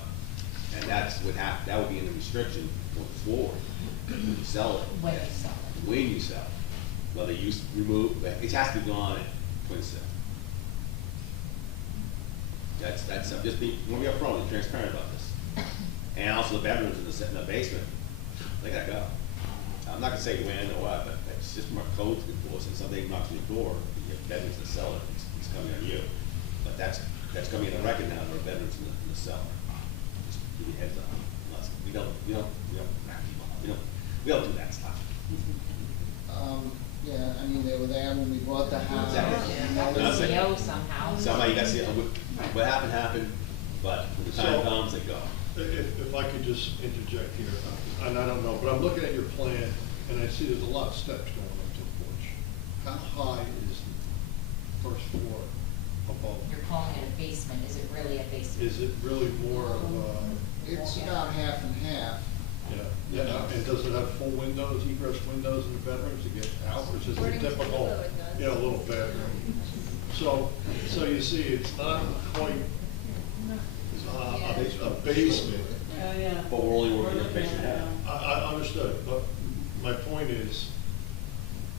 And that would be in the restriction going forward. When you sell it. When you sell it. When you sell it. Whether you remove, it has to be gone at point of sale. I'm just being, want to be upfront and transparent about this. And also the bedrooms in the basement, they gotta go. I'm not gonna say when or what, but it's just more codes enforced, and somebody knocks on your door, you have bedrooms in the cellar, it's coming on you. But that's coming in the record now, there are bedrooms in the cellar. Just give you a heads up, unless, we don't knock people out, we don't do that stuff. Yeah, I mean, they were there when we bought the house. Exactly. That was CO somehow. Somehow you gotta see, what happened, but when the time So- comes, they go. If I could just interject here, and I don't know, but I'm looking at your plan, and I see there's a lot of steps going up to the porch. How high is the first floor above? You're calling it a basement, is it really a basement? Is it really more of a, It's about half and half. yeah, and does it have full windows, egress windows in the bedrooms to get out, or is it a According to the typical, pillow, it does. a little bedroom? So you see, it's not quite a basement. Oh, yeah. But we're only working We're on looking basement at it half. now. I understood, but my point is,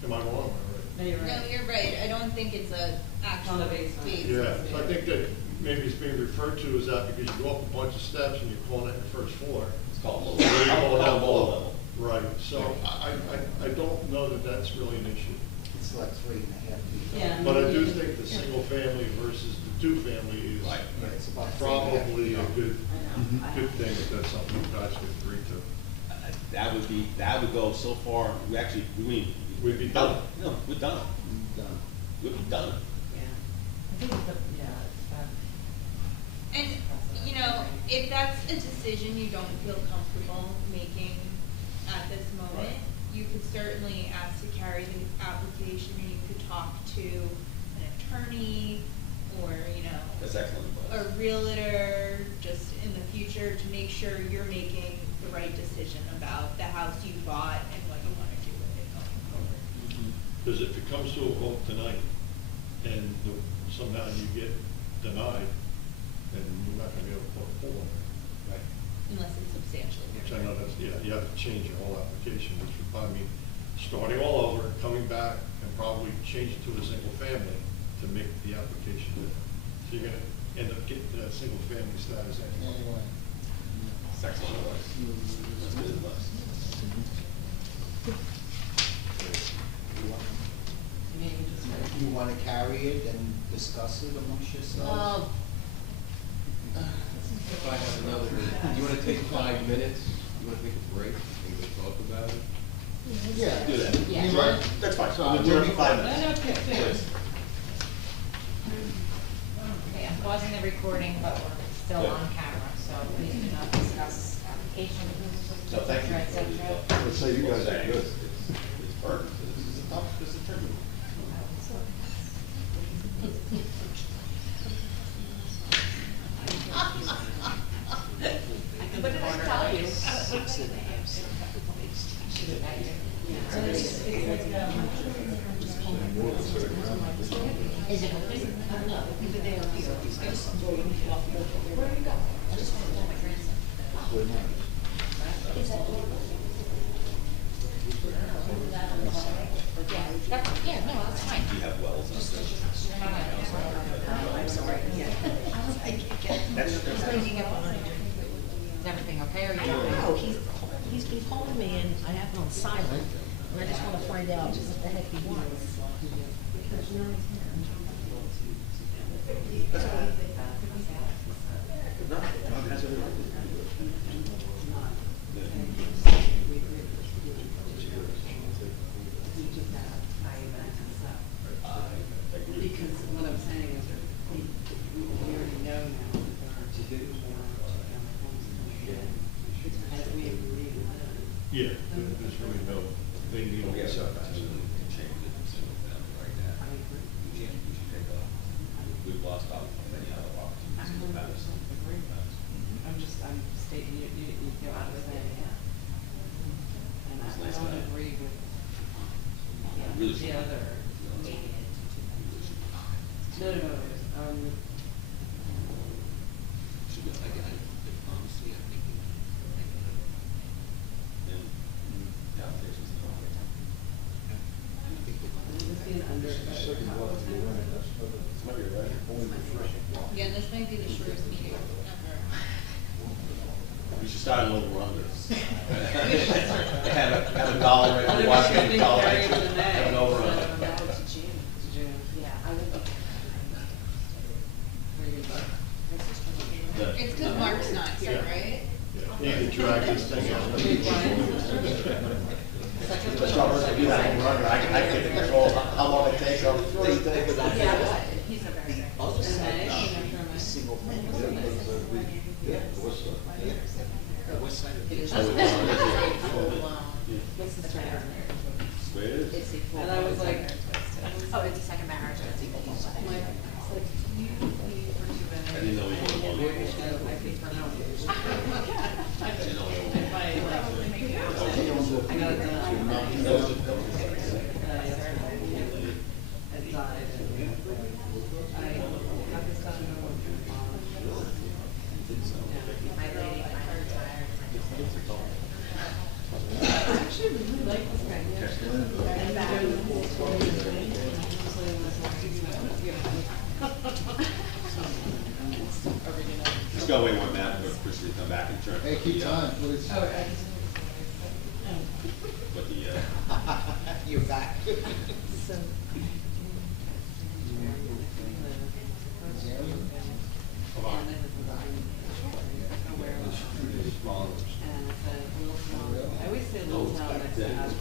am I wrong or right? No, you're No, right. you're right, I don't think it's a actual Not a basement. Yeah, so I think that maybe it's being referred to as that because you go up a bunch of steps and you're calling it your first floor. It's called low So you call it level. down low. Right, so I don't know that that's really an issue. It's like 3.5 feet. Yeah. But I do think the single family versus the two family is Right. Yeah, it's about probably a 3.5 feet. good, I know. good thing if that's something you guys could agree to. That would go so far, We'd be done. No, we're done. Done. We'd be done. Yeah. I think it's And, if that's a decision you don't feel comfortable making at this moment, you could certainly ask to carry the application, and you could talk to an attorney, or, you know, That's excellent advice. a realtor, just in the future, to make sure you're making the right decision about the house you bought and what you wanna do with it going forward. Because if it comes to a vote tonight, and somehow you get denied, then you're not gonna be able to put a pool in there. Right. Unless it's substantially Which I know different. that's, yeah, you have to change your whole application, which would probably mean starting all over, coming back, and probably change it to a single family to make the application there. So you're gonna end up getting that single family status anyway. Anyway. That's excellent advice. That's good advice. You wanna carry it and discuss it amongst yourselves? If I have another, you wanna take 5 minutes? You wanna take a break and go talk about it? Yeah. Do that. Yeah. You mind? That's fine. So, We'll do it for 5 minutes. No, okay, thanks. Okay, I'm pausing the recording, but we're still on camera, so please do not discuss application, No, thank you. et cetera. Let's say you guys are good. It's burnt. This is a tough, this is a tricky one. What did I tell you? Is it open? No, but they are here. I just where do you go? I just want to call my grandson. Is that yeah, no, that's fine. Do you have wells out there? I'm sorry, yeah. I can't get. That's- He's bringing up on. Is everything okay, or you? I don't know, he's been calling me and I have it on silent, and I just wanna find out what the heck he wants. Because what I'm saying is, we already know now that there are two more two-family homes in the as we agree with them. Yeah, there's really no, they need all the setbacks. We've lost out on many other opportunities in the past. I'm stating, you get what I'm saying, yeah. And It's I nice to don't have. agree with, Really the should. other. No, Should be, honestly, I think. And, yeah, there's just. this being under. Might be right. Yeah, this might be the shortest meeting ever. We should start an over-under. Have a dollar and watch it, dollar extra, have an over-under. It's because Mark's not here, right? You can drag this thing out. Let's start with do that over-under, I can control how long it takes, how long it takes. He's a very. Other side, single family. Yeah, the west side. Yeah. The west side of It is. the. What's the story? Where it is? It's a, and I was like, Oh, it's a second marriage. That's equal. I'm like, it's like, you pay for two bedrooms. I didn't know you were one. Mortgage, I pay for no. I didn't know you were one. I got it done. It died. I have this stuff in the room. My lady, my retired. I actually really like this guy, yeah. And back in the pool, so it was Let's go away one map, but Chris, we come back and turn. Hey, keep time, please. Oh, I just. But the, You're back. So. I always say little town next to house.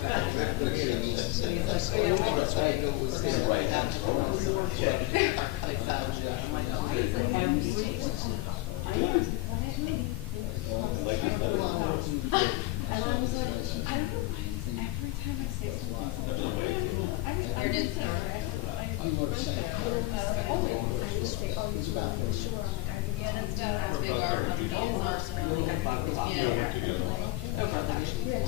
Like that, I'm like, why is it every? And I was like, I don't know why it's every time Or just, You were saying. It's about this. yeah, that's not big our company is. Yeah.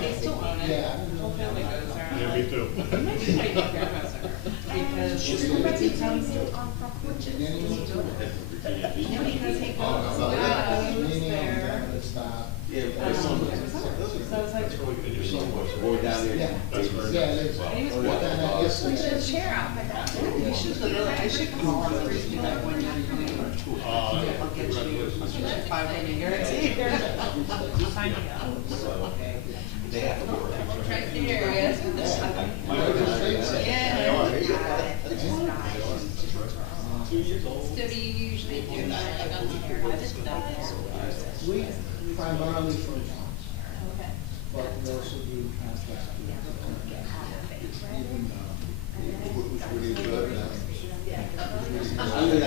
They still own it. Yeah. Whole family goes there. Yeah, me too. It might be like a grandma's center, because it sounds. No, because he Oh, goes, so wow. meaning I'm stop. Yeah, there's some, So I was like. And your son was. or down there. Yeah. That's very Yeah, nice. there's. And he was Well, really- done that yesterday. There's a chair out by that. You should literally, I should call him and do that when you're doing. I'll get you a 5-minute guarantee. Sign me up. They have to work. Tri-state area. Two years old. So do you usually do like on the private side or? We primarily for jobs, Okay. but we also do contract. Even, What do you do now? I mean, I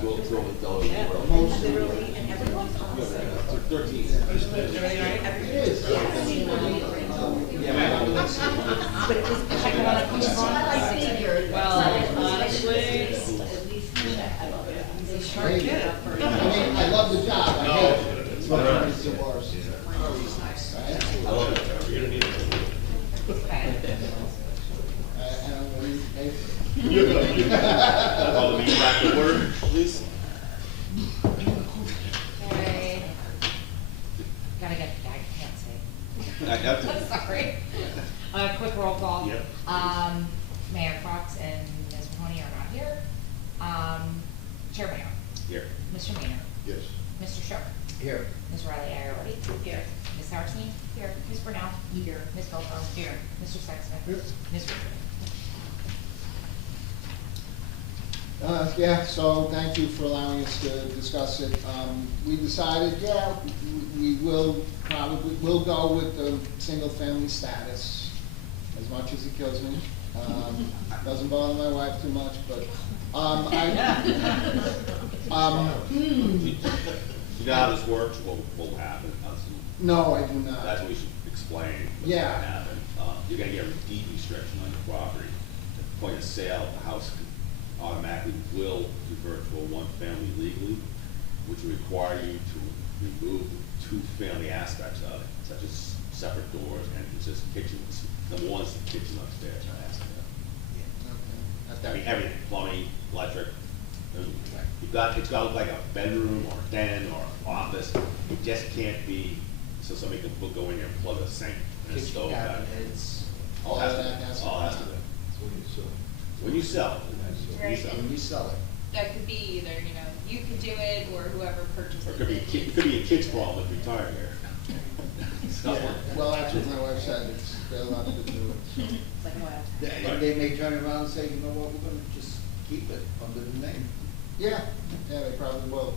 go with those. most. For 13. It is. Well, honestly. Maybe. I mean, I love the job, I hate it, but it's the worst. I love it. You're gonna need it. Okay. I don't really pay for it. Call the meeting back to order, please. Okay. Gotta get, I can't say. I have to. Sorry. Quick roll call. Yep. Mayor Fox and Ms. Mahoney are not here. Chair Mayor. Here. Mr. Maynard. Yes. Mr. Sharp. Here. Ms. Riley Iardi. Here. Ms. Sarcine. Here. Ms. Brunel. Here. Ms. Boco. Here. Mr. Sexsmith. Here. Ms. Richard. Yeah, so thank you for allowing us to discuss it. We decided, yeah, we will probably, we'll go with the single-family status, as much as it kills me. Doesn't bother my wife too much, but, You know how this works, what will happen, no, I do not. that's what we should explain what's Yeah. gonna happen. You're gonna get a deed restriction on your property. At the point of sale, the house automatically will convert to a one-family legally, which will require you to remove two-family aspects of it, such as separate doors, entrances, kitchens. Number one is the kitchen upstairs, I asked you. I mean, everything, plumbing, electric. It's gotta look like a bedroom or a den or office. It just can't be, so somebody can go in there and plug a sink and a Kitchen stove. cabinets. All Has of to that has to all be has to done. be. When you sell. When you sell. When you sell it. That could be either, you know, you could do it or whoever purchases Or it. it could be a kid's problem if you're retired here. Yeah, well, that's what my wife said, it's, they're allowed to do it, so. It's like a wild. They may turn around and say, you know what, we're gonna just keep it under the name. Yeah, they probably will.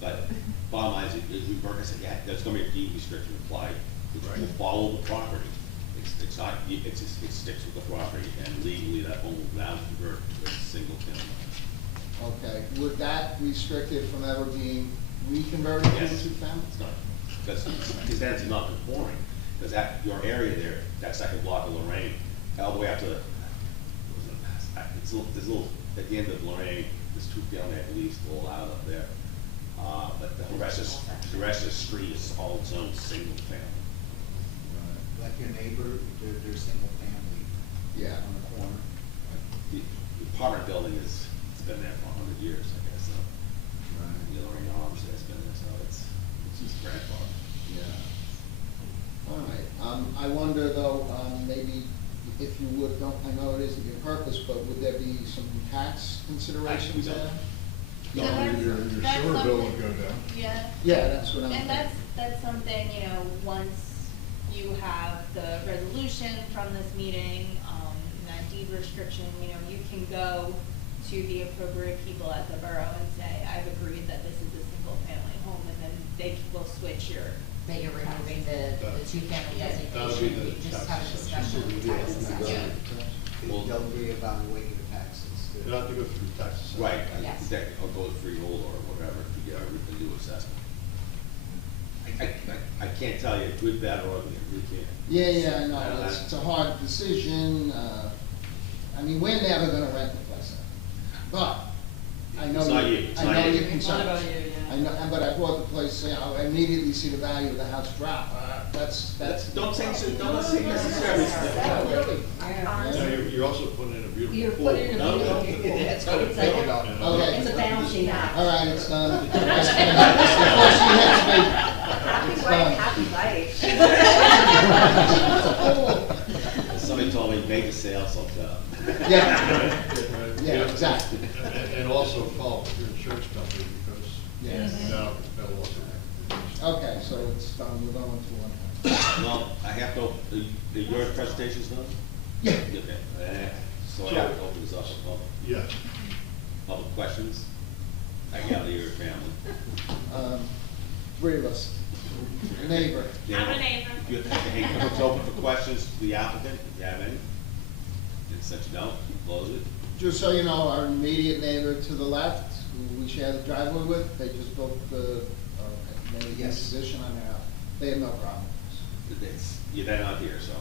But bottom line is, Burke said, yeah, there's gonna be a deed restriction applied, which will follow the property. It's not, it sticks with the property, and legally that home will now convert to a single family. Okay, would that restrict it from ever being reconverted to a Yes. two-family? It's not, because then it's not conforming, because that, your area there, that second block of Lorraine, all the way up to, there's a little, at the end of Lorraine, there's two family, I believe, still allowed up there. But the rest of the street is all its own single family. Like your neighbor, they're single family. Yeah. On the corner. The apartment building is, it's been there for 100 years, I guess, so. The Lorraine Arms has been there, so it's just grandfather. Yeah. All right, I wonder though, maybe if you would, I know it isn't your purpose, but would there be some tax considerations there? So that's- Your that's sewer bill something- would go down. Yeah. Yeah, that's what I'm And thinking. that's something, you know, once you have the resolution from this meeting, that deed restriction, you know, you can go to the appropriate people at the borough and say, I've agreed that this is a single family home, and then they will switch your. That you're removing the two-family That'll be designation, the you just tax have a discussion assessment. with tax assessment. They'll reevaluate your taxes. You have to go through taxes. Right, Yes. I'll go with freehold or whatever to get a new assessment. can't tell you good, bad, or ugly, I really can't. Yeah, I know, And it's a hard decision, I mean, we're never gonna rent the place out. But, I know, It's not you. It's I not know you. your It's concerns. not about you, yeah. I know, but I bought the place, you know, I immediately see the value of the house drop, that's. Don't say necessarily. Really? Now, you're also putting in a beautiful You're pool. putting in a No, beautiful. it's It's like Okay. It's a balancing act. All right, it's done. Before she hits me, Happy it's wife, done. happy life. It's a pool. Somebody told me, make a sale, so, Yeah, yeah, exactly. And also follow up with your insurance company, because Yes. that'll also. Okay, so it's done, we're going to one. well, I have to, your presentation's done? Yeah. Okay, so I have to open this up for public. Yeah. Public questions? I gather your family. 3 of us. Neighbor. I'm a neighbor. Hey, it's open for questions to the applicant, if you have any. And since you don't, close it. Just so you know, our immediate neighbor to the left, who we share the driveway with, they just built the, Yes. position on their house. They have no problem. They're not here, so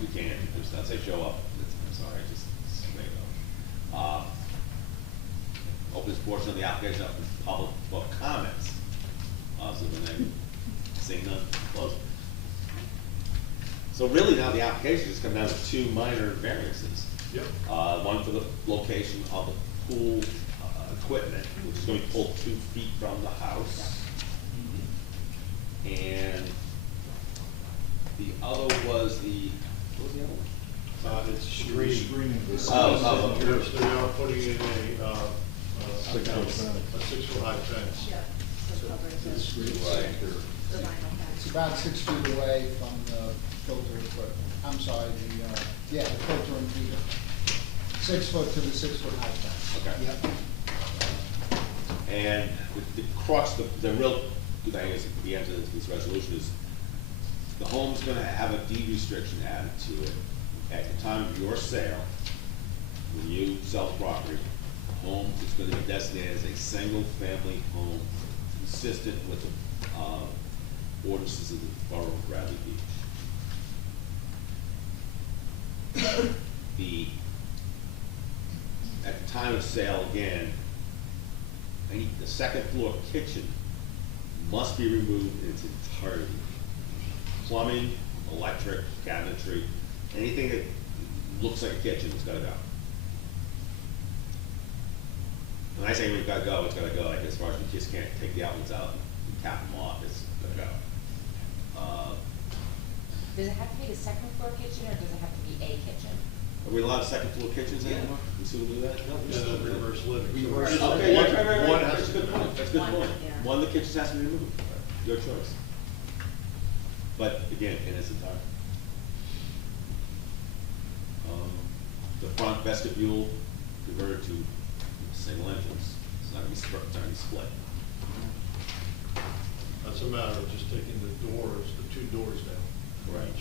we can't introduce them. Say show up. I'm sorry, just make it up. Open this portion of the application up to public for comments. So when they seeing none, close it. So really now the application just comes down to 2 minor variances. Yep. One for the location of the pool equipment, which is going to be pulled 2 feet from the house. And the other was what was the other one? It's screening. Oh. They're now putting in a 6-foot fence. a 6-foot high fence. Right. It's about 6 feet away from the filter equipment. I'm sorry, the filter and heater. 6 foot to the 6-foot high fence. Okay. Yep. And the crux, the real good thing is, at the end of this resolution is, the home's gonna have a deed restriction added to it at the time of your sale. When you sell the property, the home is gonna be designated as a single-family home, consistent with the ordinances of the Borough of Bradley Beach. At the time of sale, again, the second floor kitchen must be removed in its entirety. Plumbing, electric, cabinetry, anything that looks like a kitchen is gotta go. When I say we've gotta go, it's gotta go, like as far as we just can't take the outlets out and cap them off, it's gotta go. Does it have to be the second floor kitchen, or does it have to be a kitchen? Are we allowed second floor kitchens anymore? We still do that? No, we Yeah, still do. reverse living. Okay, right. One That's has a to good be. point, that's a good One, point. yeah. One of the kitchens has to be removed, your choice. But again, in its entirety. The front vestibule converted to single entrance, it's not gonna be split. That's a matter of just taking the 2 doors down. Correct.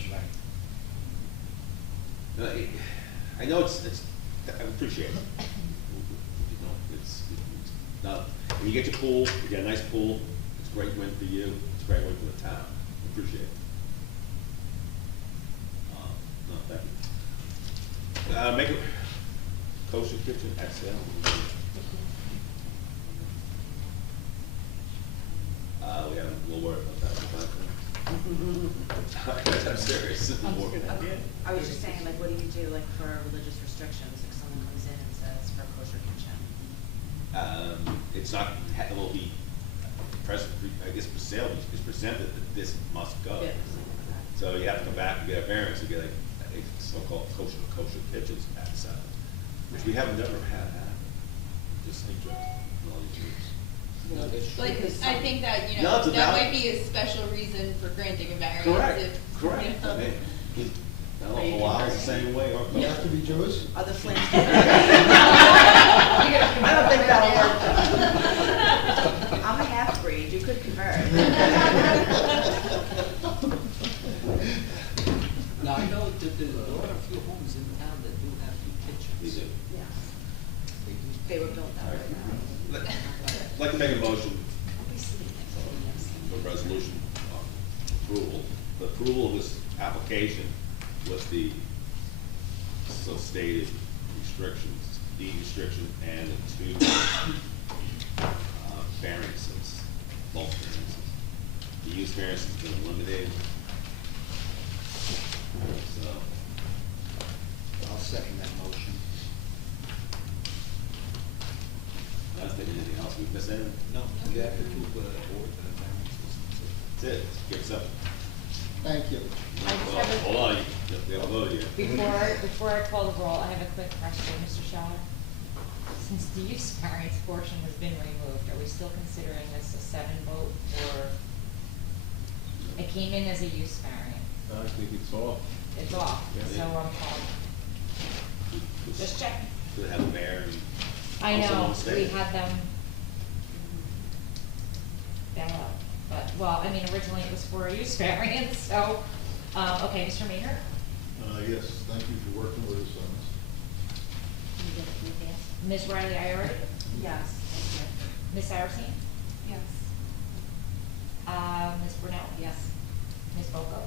I know it's, I appreciate it. You know, it's not, when you get your pool, you get a nice pool, it's a great win for you, it's a great win for the town, I appreciate it. No, thank you. Make a kosher kitchen at sale. We have a little word about that. I'm serious. I was just saying, like, what do you do, like, for religious restrictions, if someone comes in and says for a kosher kitchen? It's not, it will be present, I guess, for sale, it's presented that this must go. Yeah. So you have to come back and get a variance to get a so-called kosher kitchens at sale, which we have never had happen. Just think about it, in all these years. Like, I think that, you No, know, it's a that valid- might be a special reason for granting a variance. Correct, if, correct. you know. I mean, I don't know, Halal is the same way, or. You have to be Jewish? Are the flames? I don't think that'll work. I'm a half-breed, you could convert. Now, I know that there are a few homes in town that do have 2 kitchens. They do. Yeah. They were built that way. I'd like to make a motion for resolution approval. The approval of this application with the so stated restrictions, deed restriction and the two variances, bulk variances. The use variance has been eliminated. So, I'll second that motion. not that anything else we've missed anything. No, you have to do the board and variances. That's it, gives up. Thank you. I just Well, have a- hold on, you have a vote here. Before I call the roll, I have a quick question, Mr. Scheller. Since the use variance portion has been removed, are we still considering this a 7 vote, or it came in as a use variance? I think it's off. It's off, Yeah. so I'm calling. Just checking. Do they have a mayor and I council know, on we stage? had them bail out, but, well, I mean, originally it was for a use variance, so, okay, Mr. Maynard? Yes, thank you for working with us on this. Ms. Riley Iori? Yes. Ms. Saracine? Yes. Ms. Brunel? Yes. Ms. Boco?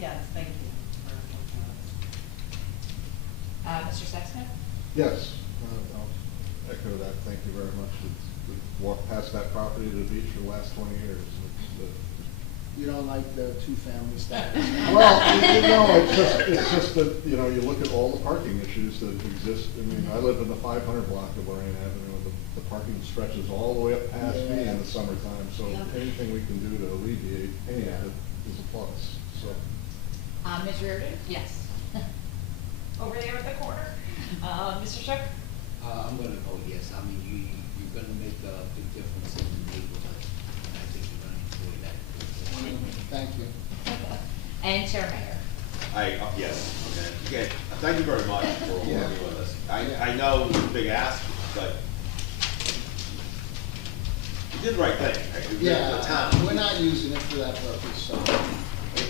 Yes, thank you. Mr. Sexsmith? Yes, I'll echo that, thank you very much. We've walked past that property to the beach for the last 20 years. You don't like the two-family status? Well, it's just that, you know, you look at all the parking issues that exist. I mean, I live in the 500 block of Lorraine Avenue, and the parking stretches all the way up past me in the summertime, so anything we can do to alleviate any of it is a plus, so. Ms. Reardon? Yes. Over there at the corner. Mr. Shook? I'm gonna vote yes. I mean, you're gonna make a big difference in the neighborhood, and I think you're gonna enjoy that. Thank you. And Chair Mayor? Yes, okay. Again, thank you very much for working with us. I know it's a big ask, but you did the right thing. You did it for the town. We're not using it for that purpose, so,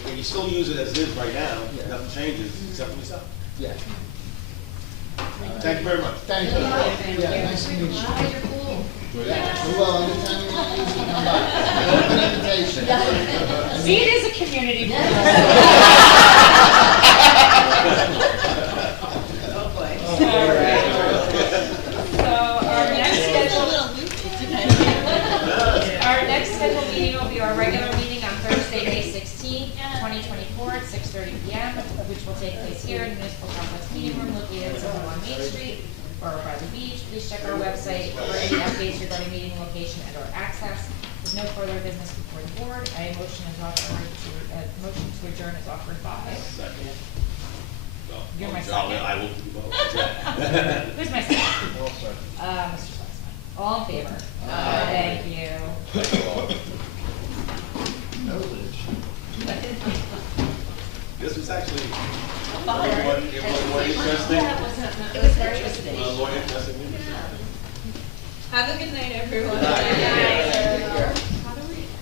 And you still use it as it is right now, Yeah. nothing changes except for yourself. yeah. Thank you very much. Thank you. Yeah, nice to meet you. Well, anytime you want to use it, come by. Open invitation. See, it is a community. Oh, boy. All right. So our next scheduled meeting will be our regular meeting on Thursday, May 16th, 2024 at 6:30 p.m., which will take place here in the Municipal Complex Meeting Room located at 71 Main Street or by the beach. Please check our website for any updates regarding meeting location and/or access. With no further business before the board, a motion to adjourn is offered by. Second. You're my Jolly, second. I will vote. Who's my second? Mr. Schlesman. All in favor? Thank you. This was actually, Fun. it was more interesting. It was very interesting. More interesting. Have a good night, everyone.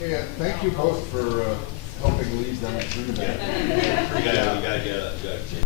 Yeah, thank you both for helping lead them through that. You gotta get